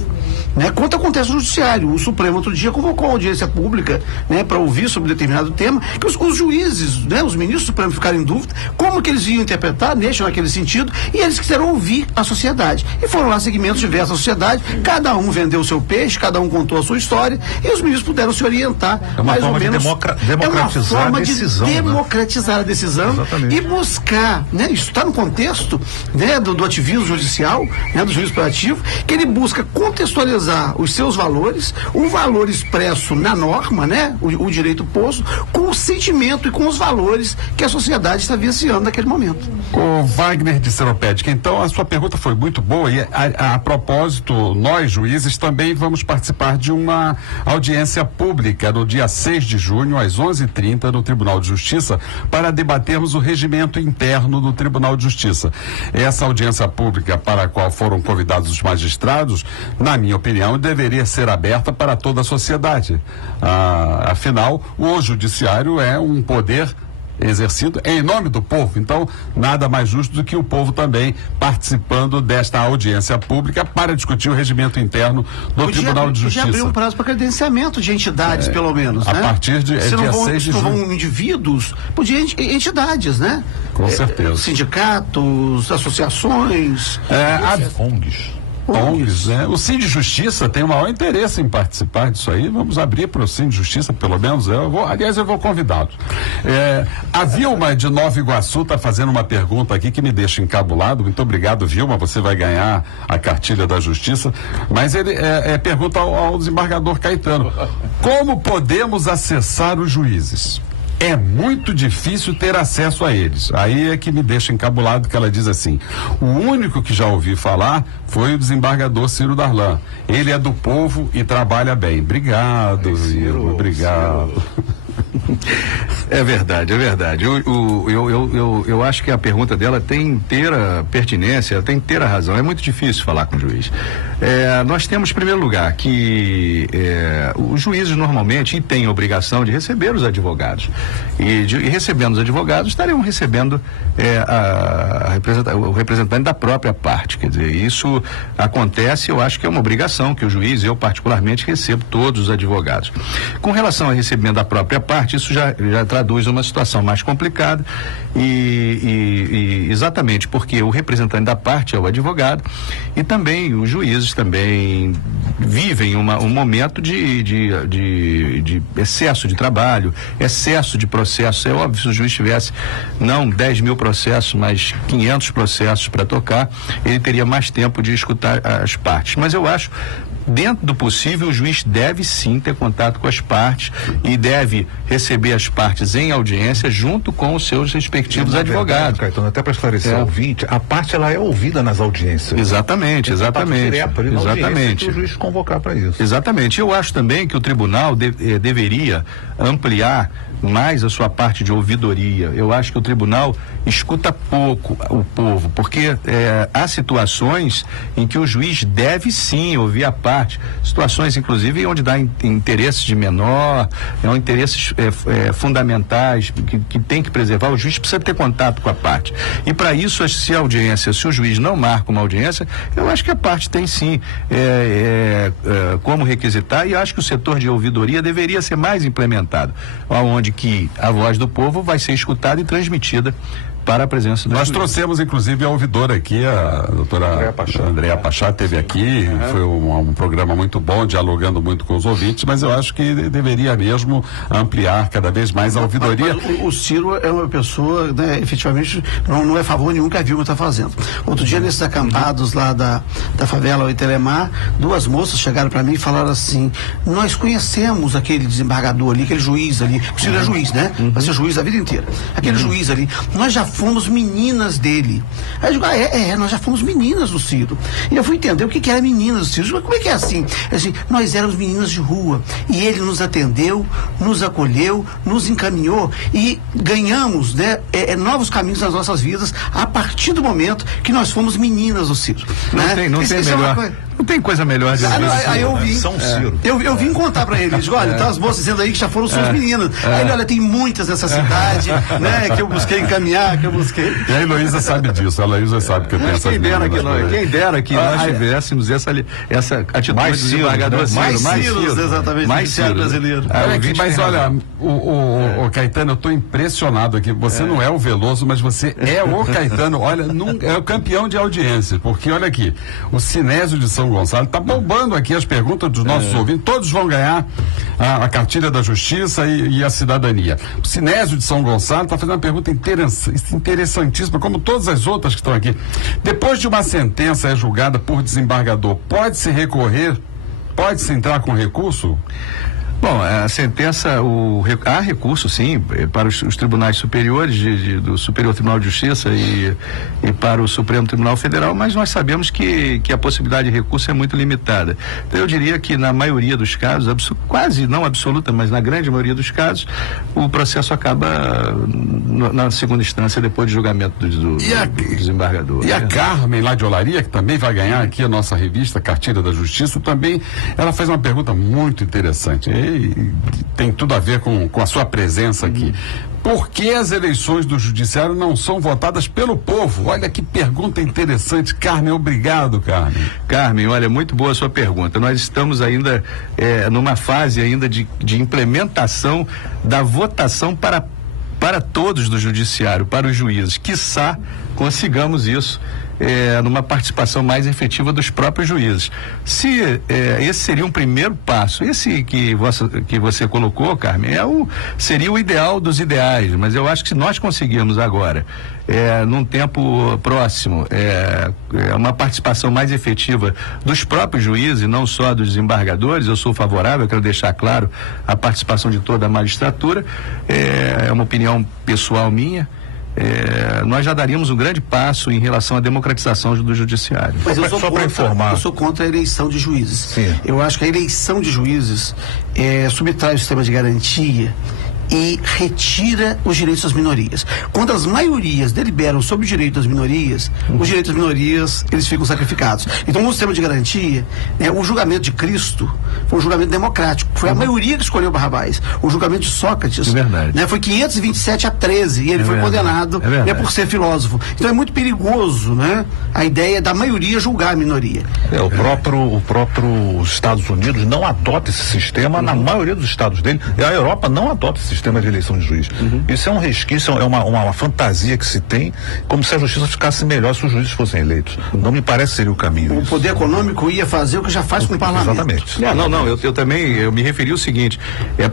né, quanto acontece no Judiciário. O Supremo outro dia convocou a audiência pública, né, para ouvir sobre determinado tema, que os juízes, né, os ministros do Supremo ficaram em dúvida como que eles iam interpretar, deixam naquele sentido, e eles quiseram ouvir a sociedade. E foram lá segmentos diversos da sociedade, cada um vendeu o seu peixe, cada um contou a sua história, e os ministros puderam se orientar mais ou menos. É uma forma de democratizar a decisão e buscar, né, isso está no contexto, né, do ativismo judicial, né, do juiz proativo, que ele busca contextualizar os seus valores, o valor expresso na norma, né, o direito posto, com o sentimento e com os valores que a sociedade está vivenciando naquele momento. O Wagner de Seropédica, então a sua pergunta foi muito boa e a propósito, nós juízes também vamos participar de uma audiência pública no dia 6 de junho, às 11h30, no Tribunal de Justiça, para debatermos o regimento interno do Tribunal de Justiça. Essa audiência pública para a qual foram convidados os magistrados, na minha opinião, deveria ser aberta para toda a sociedade. Afinal, o judiciário é um poder exercido em nome do povo, então nada mais justo do que o povo também participando desta audiência pública para discutir o regimento interno do Tribunal de Justiça. Podia abrir um prazo para credenciamento de entidades, pelo menos, a né? partir de dia 6 de junho. Se não vão indivíduos, podia entidades, né? Com certeza. Sindicatos, associações, ONGs, né? O Sim de Justiça tem o maior interesse em participar disso aí. Vamos abrir para o Sim de Justiça, pelo menos. Eu vou convidá-los. A Vilma de Nova Iguaçu está fazendo uma pergunta aqui que me deixa encabulado. Muito obrigado, Vilma. Você vai ganhar a cartilha da Justiça. Mas ele pergunta ao desembargador Caetano: como podemos acessar os juízes? É muito difícil ter acesso a eles. Aí é que me deixa encabulado, que ela diz assim: o único que já ouvi falar foi o desembargador Ciro Darlan. Ele é do povo e trabalha bem. Obrigado, Ciro, obrigado. É verdade. Eu acho que a pergunta dela tem inteira pertinência, tem inteira razão. É muito difícil falar com o juiz. Nós temos, em primeiro lugar, que os juízes normalmente têm a obrigação de receber os advogados. E recebendo os advogados, estariam recebendo o representante da própria parte. Quer dizer, isso acontece, eu acho que é uma obrigação que o juiz, eu particularmente, recebo todos os advogados. Com relação ao recebimento da própria parte, isso já traduz uma situação mais complicada e exatamente porque o representante da parte é o advogado e também os juízes também vivem um momento de excesso de trabalho, excesso de processo. É óbvio, se o juiz tivesse não 10 mil processos, mas 500 processos para tocar, ele teria mais tempo de escutar as partes. Mas eu acho, dentro do possível, o juiz deve sim ter contato com as partes e deve receber as partes em audiência junto com os seus respectivos advogados. Caetano, até para esclarecer ao ouvinte, a parte ela é ouvida nas audiências. Exatamente. O juiz convocar para isso. Exatamente. Eu acho também que o tribunal deveria ampliar mais a sua parte de ouvidoria. Eu acho que o tribunal escuta pouco o povo, porque há situações em que o juiz deve sim ouvir a parte, situações inclusive onde dá interesses de menor, interesses fundamentais que tem que preservar. O juiz precisa ter contato com a parte, e para isso, se o juiz não marca uma audiência, eu acho que a parte tem sim como requisitar, e eu acho que o setor de ouvidoria deveria ser mais implementado, onde que a voz do povo vai ser escutada e transmitida para a presença do Nós trouxemos, inclusive, a ouvidora aqui, a doutora Andréa Pachá esteve aqui, foi um programa muito bom, dialogando muito com os ouvintes, mas eu acho que deveria mesmo ampliar cada vez mais a ouvidoria. Mas o Ciro é uma pessoa, né, efetivamente, não é favor nenhum que a Vilma está fazendo. Outro dia, nesses acampados lá da favela Oitelemar, duas moças chegaram para mim e falaram assim: nós conhecemos aquele desembargador ali, aquele juiz ali, o Ciro é juiz, né? Vai ser juiz a vida inteira. Aquele juiz ali, nós já fomos meninas dele. Aí eu digo, nós já fomos meninas do Ciro. E eu fui entender o que era meninas do Ciro. Mas como é que é assim? Assim, nós éramos meninas de rua e ele nos atendeu, nos acolheu, nos encaminhou e ganhamos, né, novos caminhos nas nossas vidas a partir do momento que nós fomos meninas do Ciro. Não tem coisa melhor de Aí eu vim. São Ciro. Eu vim contar pra eles, olha, tá as moças dizendo aí que já foram suas meninas. Aí ele, olha, tem muitas nessa cidade, né, que eu busquei encaminhar, E a Heloísa sabe disso, a Heloísa sabe que eu tenho essas quem dera que nós tivéssemos essa atitude mais do desembargador Ciro. mais Ciro, exatamente. Mais Ciro brasileiro. Mas olha, o Caetano, eu estou impressionado aqui. Você não é o Veloso, mas você é o Caetano. Olha, é o campeão de audiência. Porque olha aqui, o Sinésio de São Gonçalo está bombando aqui as perguntas dos nossos ouvintes. Todos vão ganhar a cartilha da Justiça e a cidadania. O Sinésio de São Gonçalo está fazendo uma pergunta interessantíssima, como todas as outras que estão aqui. Depois de uma sentença julgada por desembargador, pode-se recorrer? Pode-se entrar com recurso? Bom, a sentença, há recurso, sim, para os tribunais superiores, do Superior Tribunal de Justiça e para o Supremo Tribunal Federal, mas nós sabemos que a possibilidade de recurso é muito limitada. Então, eu diria que na maioria dos casos, quase não absoluta, mas na grande maioria dos casos, o processo acaba na segunda instância, depois do julgamento do desembargador. E a Carmen, lá de Olaria, que também vai ganhar aqui a nossa revista Cartilha da Justiça, também, ela faz uma pergunta muito interessante. E tem tudo a ver com a sua presença aqui. Por que as eleições do Judiciário não são votadas pelo povo? Olha que pergunta interessante. Carmen, obrigado, Carmen. Carmen, olha, muito boa a sua pergunta. Nós estamos ainda numa fase ainda de implementação da votação para todos do Judiciário, para os juízes. Quiçá consigamos isso numa participação mais efetiva dos próprios juízes. Se esse seria um primeiro passo, esse que você colocou, Carmen, seria o ideal dos ideais, mas eu acho que se nós conseguirmos agora, num tempo próximo, uma participação mais efetiva dos próprios juízes e não só dos desembargadores, eu sou favorável, eu quero deixar claro a participação de toda a magistratura, é uma opinião pessoal minha. Nós já daríamos um grande passo em relação à democratização do judiciário. Mas eu sou contra a eleição de juízes. Sim. Eu acho que a eleição de juízes subtrai o sistema de garantia e retira os direitos das minorias. Quando as maiorias deliberam sobre o direito das minorias, os direitos das minorias, eles ficam sacrificados. Então, no sistema de garantia, o julgamento de Cristo foi um julgamento democrático. Foi a maioria que escolheu Barrabás. O julgamento de Sócrates foi 527-13 e ele foi condenado por ser filósofo. Então, é muito perigoso, a ideia da maioria julgar a minoria. O próprio Estados Unidos não adota esse sistema na maioria dos estados dele, e a Europa não adota esse sistema de eleição de juiz. Isso é um resquício, é uma fantasia que se tem, como se a justiça ficasse melhor se os juízes fossem eleitos. Não me parece ser o caminho. O poder econômico ia fazer o que já faz com o parlamento. Exatamente. Eu também me referi ao seguinte,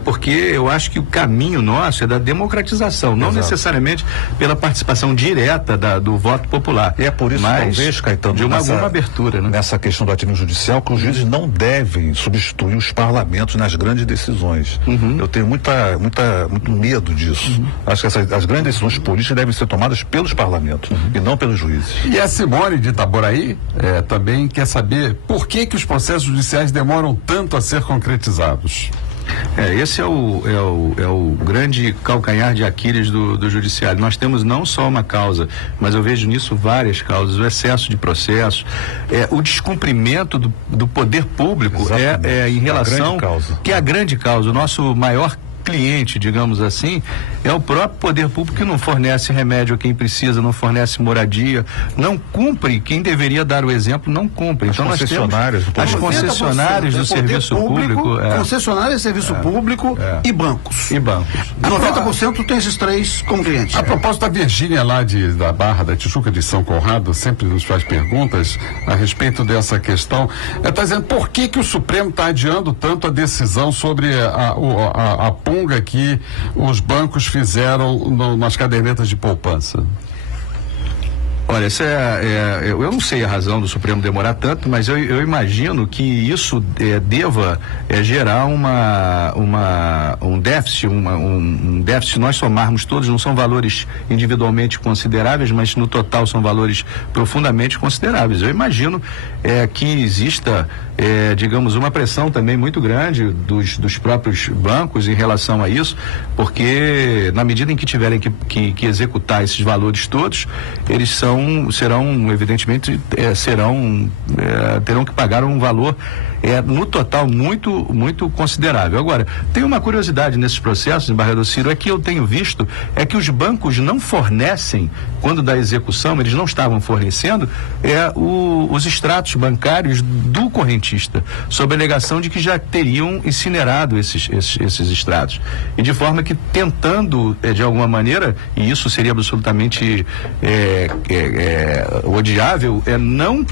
porque eu acho que o caminho nosso é da democratização, não necessariamente pela participação direta do voto popular. E é por isso, talvez, Caetano, de alguma abertura, nessa questão do ativismo judicial, que os juízes não devem substituir os parlamentos nas grandes decisões. Eu tenho muito medo disso. Acho que as grandes decisões políticas devem ser tomadas pelos parlamentos e não pelos juízes. E a Simone de Itaboraí também quer saber por que os processos judiciais demoram tanto a ser concretizados. Esse é o grande calcanhar de Aquiles do judiciário. Nós temos não só uma causa, mas eu vejo nisso várias causas: o excesso de processos, o descumprimento do poder público em relação, que é a grande causa. O nosso maior cliente, digamos assim, é o próprio poder público, que não fornece remédio a quem precisa, não fornece moradia, não cumpre, quem deveria dar o exemplo não cumpre. Então nós temos as concessionárias do serviço público, concessionárias de serviço público e bancos. 90% tem esses três como clientes. A propósito, da Virgínia lá da Barra da Tijuca de São Conrado sempre nos faz perguntas a respeito dessa questão. Ela está dizendo por que o Supremo está adiando tanto a decisão sobre a punga que os bancos fizeram nas cadernetas de poupança. Olha, eu não sei a razão do Supremo demorar tanto, mas eu imagino que isso deva gerar um déficit, um déficit, se nós somarmos todos, não são valores individualmente consideráveis, mas no total são valores profundamente consideráveis. Eu imagino que exista, digamos, uma pressão também muito grande dos próprios bancos em relação a isso, porque na medida em que tiverem que executar esses valores todos, eles são evidentemente, terão que pagar um valor no total muito considerável. Agora, tem uma curiosidade nesses processos, embargador Ciro, é que eu tenho visto que os bancos não fornecem, quando da execução, eles não estavam fornecendo os extratos bancários do correntista, sob a alegação de que já teriam incinerado esses extratos. E de forma que, tentando, de alguma maneira, e isso seria absolutamente odiável, não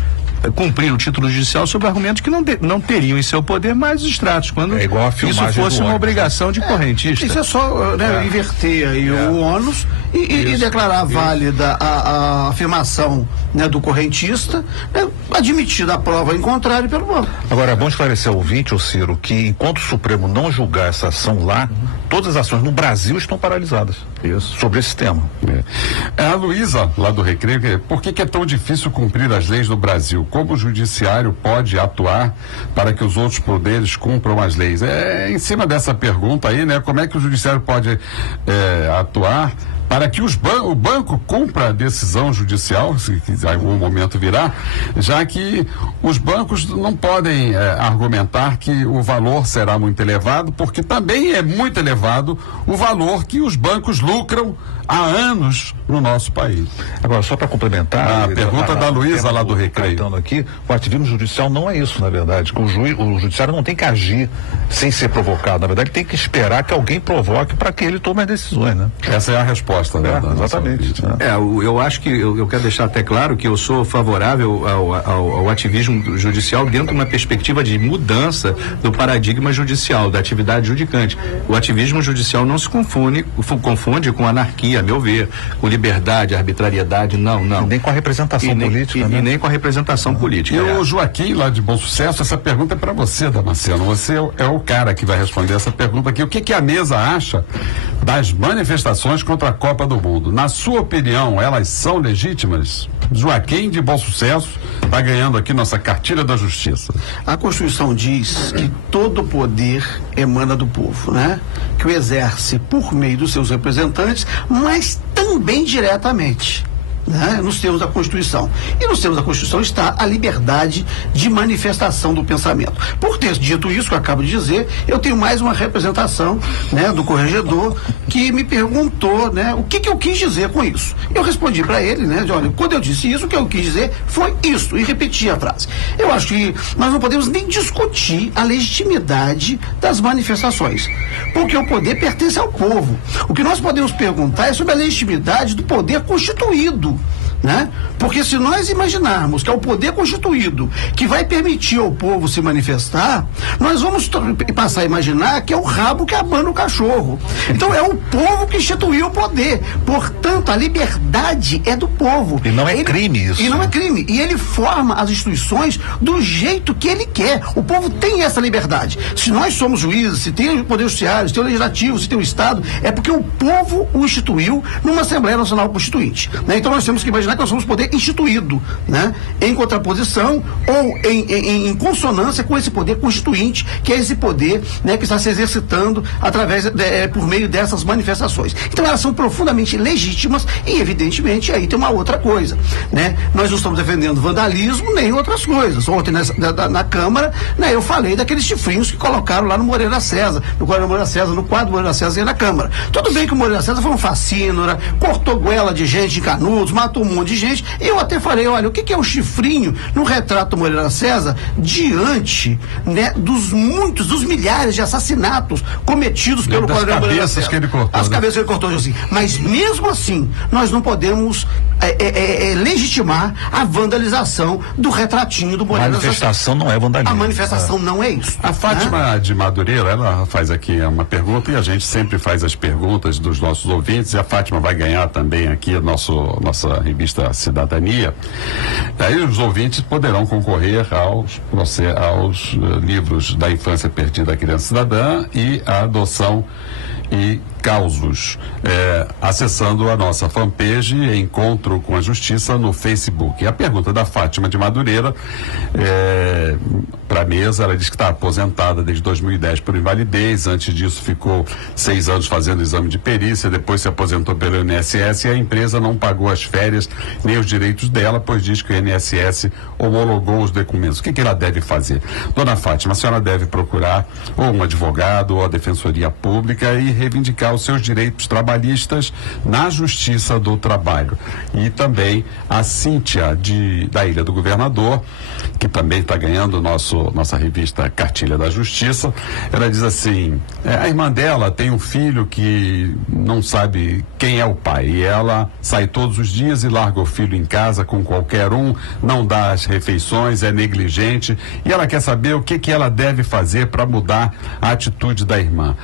cumprir o título judicial sob argumentos que não teriam em seu poder mais os extratos, quando isso fosse uma obrigação de correntista. Isso é só inverter aí o ônus e declarar válida a afirmação, né, do correntista, né, admitida a prova em contrário pelo banco. Agora, é bom esclarecer ao ouvinte, Ciro, que enquanto o Supremo não julgar essa ação lá, todas as ações no Brasil estão paralisadas. Isso. Sobre esse tema. A Luísa, lá do Recreio, por que é tão difícil cumprir as leis do Brasil? Como o judiciário pode atuar para que os outros poderes cumpram as leis? Em cima dessa pergunta aí, né? Como é que o judiciário pode atuar para que o banco cumpra a decisão judicial, se em algum momento virá, já que os bancos não podem argumentar que o valor será muito elevado, porque também é muito elevado o valor que os bancos lucram há anos no nosso país. Agora, só para complementar... A pergunta da Luísa, lá do Recreio. Aqui, o ativismo judicial não é isso, na verdade. O judiciário não tem que agir sem ser provocado. Na verdade, tem que esperar que alguém provoque para que ele tome as decisões, né? Essa é a resposta, né? Exatamente. Eu acho que eu quero deixar até claro que eu sou favorável ao ativismo judicial dentro de uma perspectiva de mudança do paradigma judicial, da atividade judicante. O ativismo judicial não se confunde com anarquia, a meu ver, com liberdade, arbitrariedade, não. E nem com a representação política, né? E nem com a representação política. E o Joaquim, lá de Bom Sucesso, essa pergunta é para você, Damasceno. Você é o cara que vai responder essa pergunta aqui. O que a mesa acha das manifestações contra a Copa do Mundo? Na sua opinião, elas são legítimas? Joaquim de Bom Sucesso está ganhando aqui nossa cartilha da justiça. A Constituição diz que todo poder emana do povo, né? Que o exerce por meio dos seus representantes, mas também diretamente, né, nos termos da Constituição. E nos termos da Constituição está a liberdade de manifestação do pensamento. Por ter dito isso que eu acabo de dizer, eu tenho mais uma representação, né, do corregedor que me perguntou, né, o que eu quis dizer com isso. Eu respondi para ele, né, de olha, quando eu disse isso, o que eu quis dizer foi isso, e repeti a frase. Eu acho que nós não podemos nem discutir a legitimidade das manifestações, porque o poder pertence ao povo. O que nós podemos perguntar é sobre a legitimidade do poder constituído, né? Porque se nós imaginarmos que é o poder constituído que vai permitir ao povo se manifestar, nós vamos passar a imaginar que é o rabo que abana o cachorro. Então é o povo que instituiu o poder. Portanto, a liberdade é do povo. E não é crime isso. E não é crime. E ele forma as instituições do jeito que ele quer. O povo tem essa liberdade. Se nós somos juízes, se tem o poder judiciário, se tem o legislativo, se tem o Estado, é porque o povo o instituiu numa Assembleia Nacional Constituinte, né? Então nós temos que imaginar que nós somos poder instituído, né? Em contraposição ou em consonância com esse poder constituinte, que é esse poder, né, que está se exercitando através por meio dessas manifestações. Então elas são profundamente legítimas e evidentemente aí tem uma outra coisa, né? Nós não estamos defendendo vandalismo nem outras coisas. Ontem na Câmara, né, eu falei daqueles chifrinhos que colocaram lá no Moreira César, no quadro Moreira César aí na Câmara. Tudo bem que o Moreira César foi um facínora, cortou goela de gente em Canudos, matou um monte de gente. Eu até falei, olha, o que é o chifrinho no retrato do Moreira César diante, né, dos milhares de assassinatos cometidos pelo Coronel Moreira César. Que ele cortou, as cabeças que ele cortou, assim. Mas mesmo assim, nós não podemos legitimar a vandalização do retratinho do Moreira César. A manifestação não é vandalismo. A manifestação não é isso. A Fátima de Madureira, ela faz aqui uma pergunta e a gente sempre faz as perguntas dos nossos ouvintes, e a Fátima vai ganhar também aqui a nossa revista Cidadania. Aí os ouvintes poderão concorrer aos livros da Infância Perdida da Criança Cidadã e a adoção e causos, acessando a nossa fanpage Encontro com a Justiça no Facebook. E a pergunta da Fátima de Madureira para a mesa, ela diz que está aposentada desde 2010 por invalidez, antes disso ficou 6 anos fazendo exame de perícia, depois se aposentou pelo INSS e a empresa não pagou as férias nem os direitos dela, pois diz que o INSS homologou os documentos. O que ela deve fazer? Dona Fátima, a senhora deve procurar ou um advogado ou a Defensoria Pública e reivindicar os seus direitos trabalhistas na Justiça do Trabalho. E também a Cíntia da Ilha do Governador, que também está ganhando nossa revista Cartilha da Justiça, ela diz assim, a irmã dela tem um filho que não sabe quem é o pai, e ela sai todos os dias e larga o filho em casa com qualquer um, não dá as refeições, é negligente, e ela quer saber o que ela deve fazer para mudar a atitude da irmã.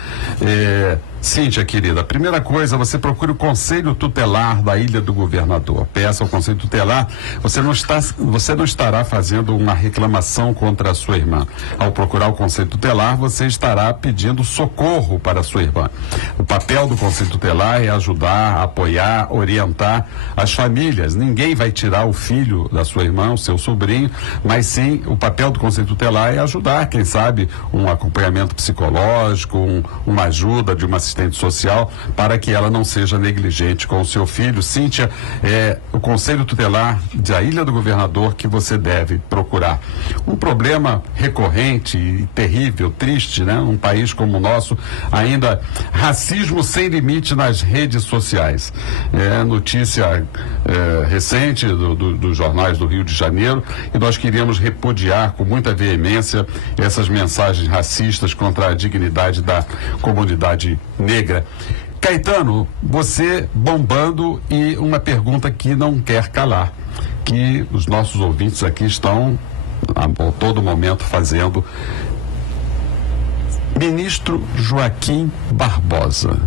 Cíntia, querida, a primeira coisa, você procure o Conselho Tutelar da Ilha do Governador. Peça ao Conselho Tutelar, você não estará fazendo uma reclamação contra a sua irmã. Ao procurar o Conselho Tutelar, você estará pedindo socorro para a sua irmã. O papel do Conselho Tutelar é ajudar, apoiar, orientar as famílias. Ninguém vai tirar o filho da sua irmã, o seu sobrinho, mas sim, o papel do Conselho Tutelar é ajudar, quem sabe, um acompanhamento psicológico, uma ajuda de uma assistente social para que ela não seja negligente com o seu filho. Cíntia, o Conselho Tutelar da Ilha do Governador que você deve procurar. Um problema recorrente e terrível, triste, né? Um país como o nosso, ainda racismo sem limite nas redes sociais. Notícia recente dos jornais do Rio de Janeiro, e nós queríamos repudiar com muita veemência essas mensagens racistas contra a dignidade da comunidade negra. Caetano, você bombando, e uma pergunta que não quer calar, que os nossos ouvintes aqui estão a todo momento fazendo. Ministro Joaquim Barbosa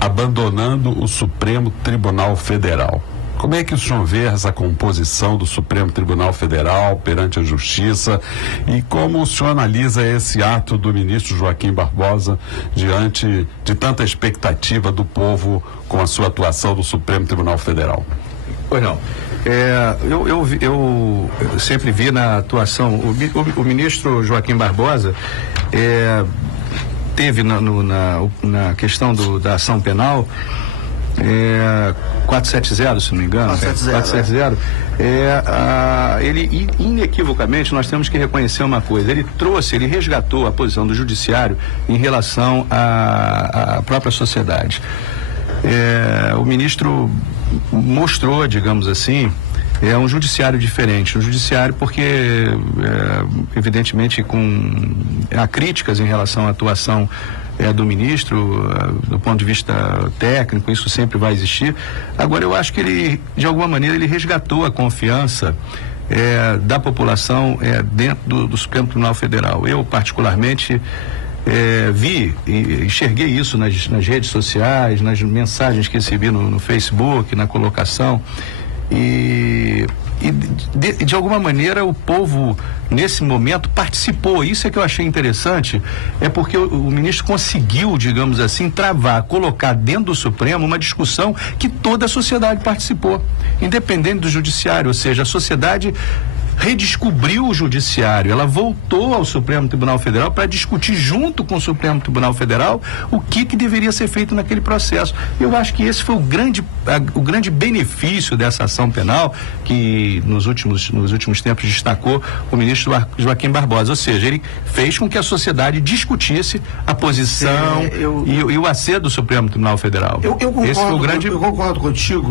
abandonando o Supremo Tribunal Federal. Como é que o senhor vê essa composição do Supremo Tribunal Federal perante a Justiça, e como o senhor analisa esse ato do ministro Joaquim Barbosa diante de tanta expectativa do povo com a sua atuação do Supremo Tribunal Federal? Pois não. Eu sempre vi na atuação, o ministro Joaquim Barbosa teve na questão da ação penal 470, se não me engano. 470. Ele, inequivocamente, nós temos que reconhecer uma coisa. Ele resgatou a posição do judiciário em relação à própria sociedade. O ministro mostrou, digamos assim, um judiciário diferente. Um judiciário porque, evidentemente, há críticas em relação à atuação do ministro, do ponto de vista técnico, isso sempre vai existir. Agora, eu acho que ele, de alguma maneira, ele resgatou a confiança da população dentro do Supremo Tribunal Federal. Eu, particularmente, enxerguei isso nas redes sociais, nas mensagens que recebi no Facebook, na colocação, e de alguma maneira o povo nesse momento participou. Isso é que eu achei interessante, porque o ministro conseguiu, digamos assim, colocar dentro do Supremo uma discussão que toda a sociedade participou, independente do judiciário, ou seja, a sociedade redescobriu o judiciário, ela voltou ao Supremo Tribunal Federal para discutir junto com o Supremo Tribunal Federal o que deveria ser feito naquele processo. Eu acho que esse foi o grande benefício dessa ação penal que nos últimos tempos destacou o ministro Joaquim Barbosa, ou seja, ele fez com que a sociedade discutisse a posição e o acerto do Supremo Tribunal Federal. Eu concordo contigo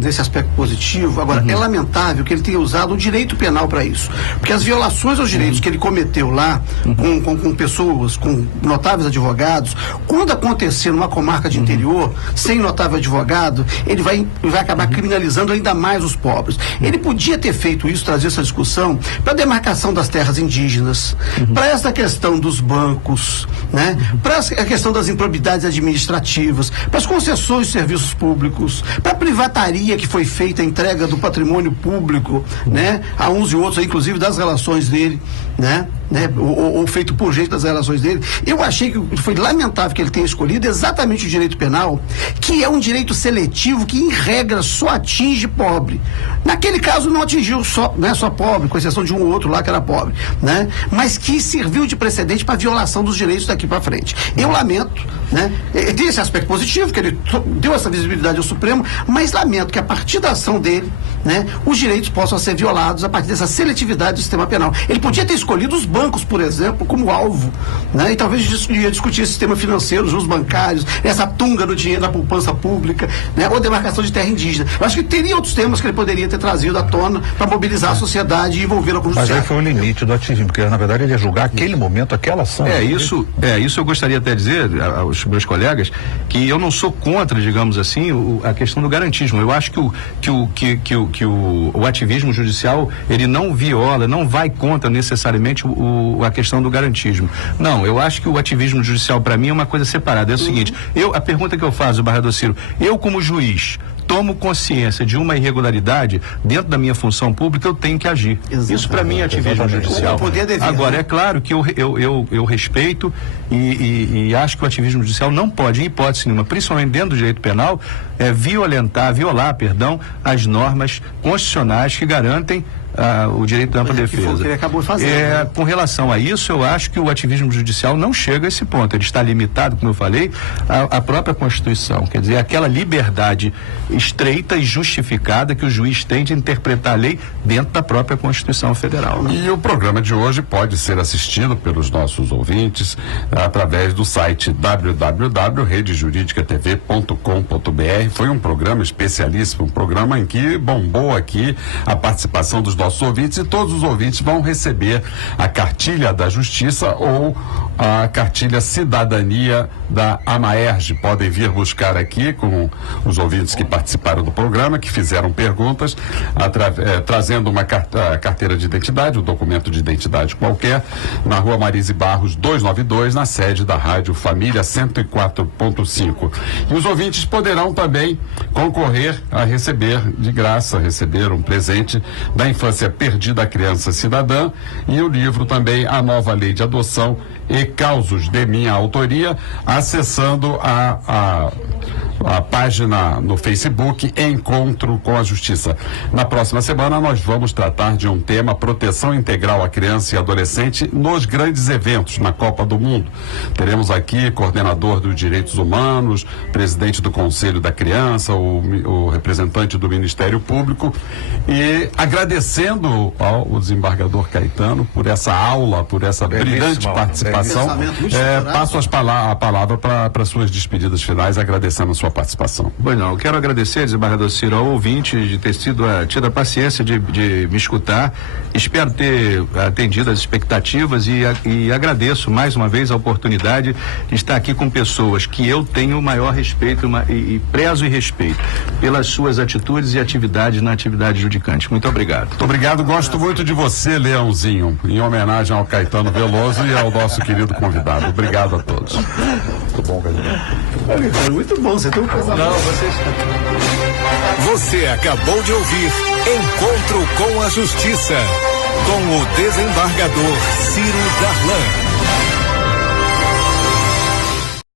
desse aspecto positivo. Agora, é lamentável que ele tenha usado o direito penal para isso, porque as violações aos direitos que ele cometeu lá com pessoas, com notáveis advogados, quando acontecer numa comarca de interior, sem notável advogado, ele vai acabar criminalizando ainda mais os pobres. Ele podia ter feito isso, trazer essa discussão para a demarcação das terras indígenas, para essa questão dos bancos, né? Para a questão das improbidades administrativas, para as concessões de serviços públicos, para a privataria que foi feita, a entrega do patrimônio público, né, a uns e outros, inclusive das relações dele, né, né, ou feito por jeito das relações dele. Eu achei que foi lamentável que ele tenha escolhido exatamente o direito penal, que é um direito seletivo que, em regra, só atinge pobre. Naquele caso, não atingiu só, né, só pobre, com exceção de um ou outro lá que era pobre, né, mas que serviu de precedente para violação dos direitos daqui para frente. Eu lamento, né, tem esse aspecto positivo, que ele deu essa visibilidade ao Supremo, mas lamento que a partir da ação dele, né, os direitos possam ser violados a partir dessa seletividade do sistema penal. Ele podia ter escolhido os bancos, por exemplo, como alvo, né, e talvez ia discutir esse sistema financeiro, os juros bancários, essa tunga do dinheiro da poupança pública, né, ou demarcação de terra indígena. Eu acho que teria outros temas que ele poderia ter trazido à tona para mobilizar a sociedade e envolvê-la com o judiciário. Mas aí foi o limite do ativismo, porque na verdade ele ia julgar aquele momento, aquela ação. Isso eu gostaria até de dizer aos meus colegas, que eu não sou contra, digamos assim, a questão do garantismo. Eu acho que o ativismo judicial, ele não viola, não vai contra necessariamente a questão do garantismo. Não, eu acho que o ativismo judicial, para mim, é uma coisa separada. É o seguinte, a pergunta que eu faço, embargador Ciro, eu como juiz tomo consciência de uma irregularidade dentro da minha função pública, eu tenho que agir. Exatamente. Isso para mim é ativismo judicial. Agora, é claro que eu respeito e acho que o ativismo judicial não pode, em hipótese nenhuma, principalmente dentro do direito penal, violar as normas constitucionais que garantem o direito de ampla defesa. Ele acabou fazendo, com relação a isso, eu acho que o ativismo judicial não chega a esse ponto. Ele está limitado, como eu falei, à própria Constituição. Quer dizer, aquela liberdade estreita e justificada que o juiz tem de interpretar a lei dentro da própria Constituição Federal. E o programa de hoje pode ser assistido pelos nossos ouvintes através do site www.redejuridicatv.com.br. Foi um programa especialíssimo, um programa em que bombou aqui a participação dos nossos ouvintes, e todos os ouvintes vão receber a cartilha da Justiça ou a cartilha Cidadania da AMAERJ. Podem vir buscar aqui com os ouvintes que participaram do programa, que fizeram perguntas, trazendo uma carteira de identidade, um documento de identidade qualquer, na Rua Marise Barros 292, na sede da Rádio Família 104.5. E os ouvintes poderão também concorrer a receber de graça, receber um presente da Infância Perdida, Criança Cidadã, e o livro também A Nova Lei de Adoção e Causos de Minha Autoria, acessando a página no Facebook Encontro com a Justiça. Na próxima semana nós vamos tratar de um tema: proteção integral à criança e adolescente nos grandes eventos, na Copa do Mundo. Teremos aqui coordenador dos direitos humanos, presidente do Conselho da Criança, o representante do Ministério Público, e agradecendo ao desembargador Caetano por essa aula, por essa brilhante participação. Passo a palavra para suas despedidas finais, agradecendo a sua participação. Pois não, eu quero agradecer, desembargador Ciro, ao ouvinte de ter tido a paciência de me escutar. Espero ter atendido as expectativas e agradeço mais uma vez a oportunidade de estar aqui com pessoas que eu tenho o maior respeito e prezo e respeito pelas suas atitudes e atividades na atividade judicante. Muito obrigado. Muito obrigado, gosto muito de você, Leãozinho, em homenagem ao Caetano Veloso e ao nosso querido convidado. Obrigado a todos. Muito bom, Caetano. Muito bom, você tem um casamento. Não, vocês... Você acabou de ouvir Encontro com a Justiça, com o desembargador Ciro Darlan.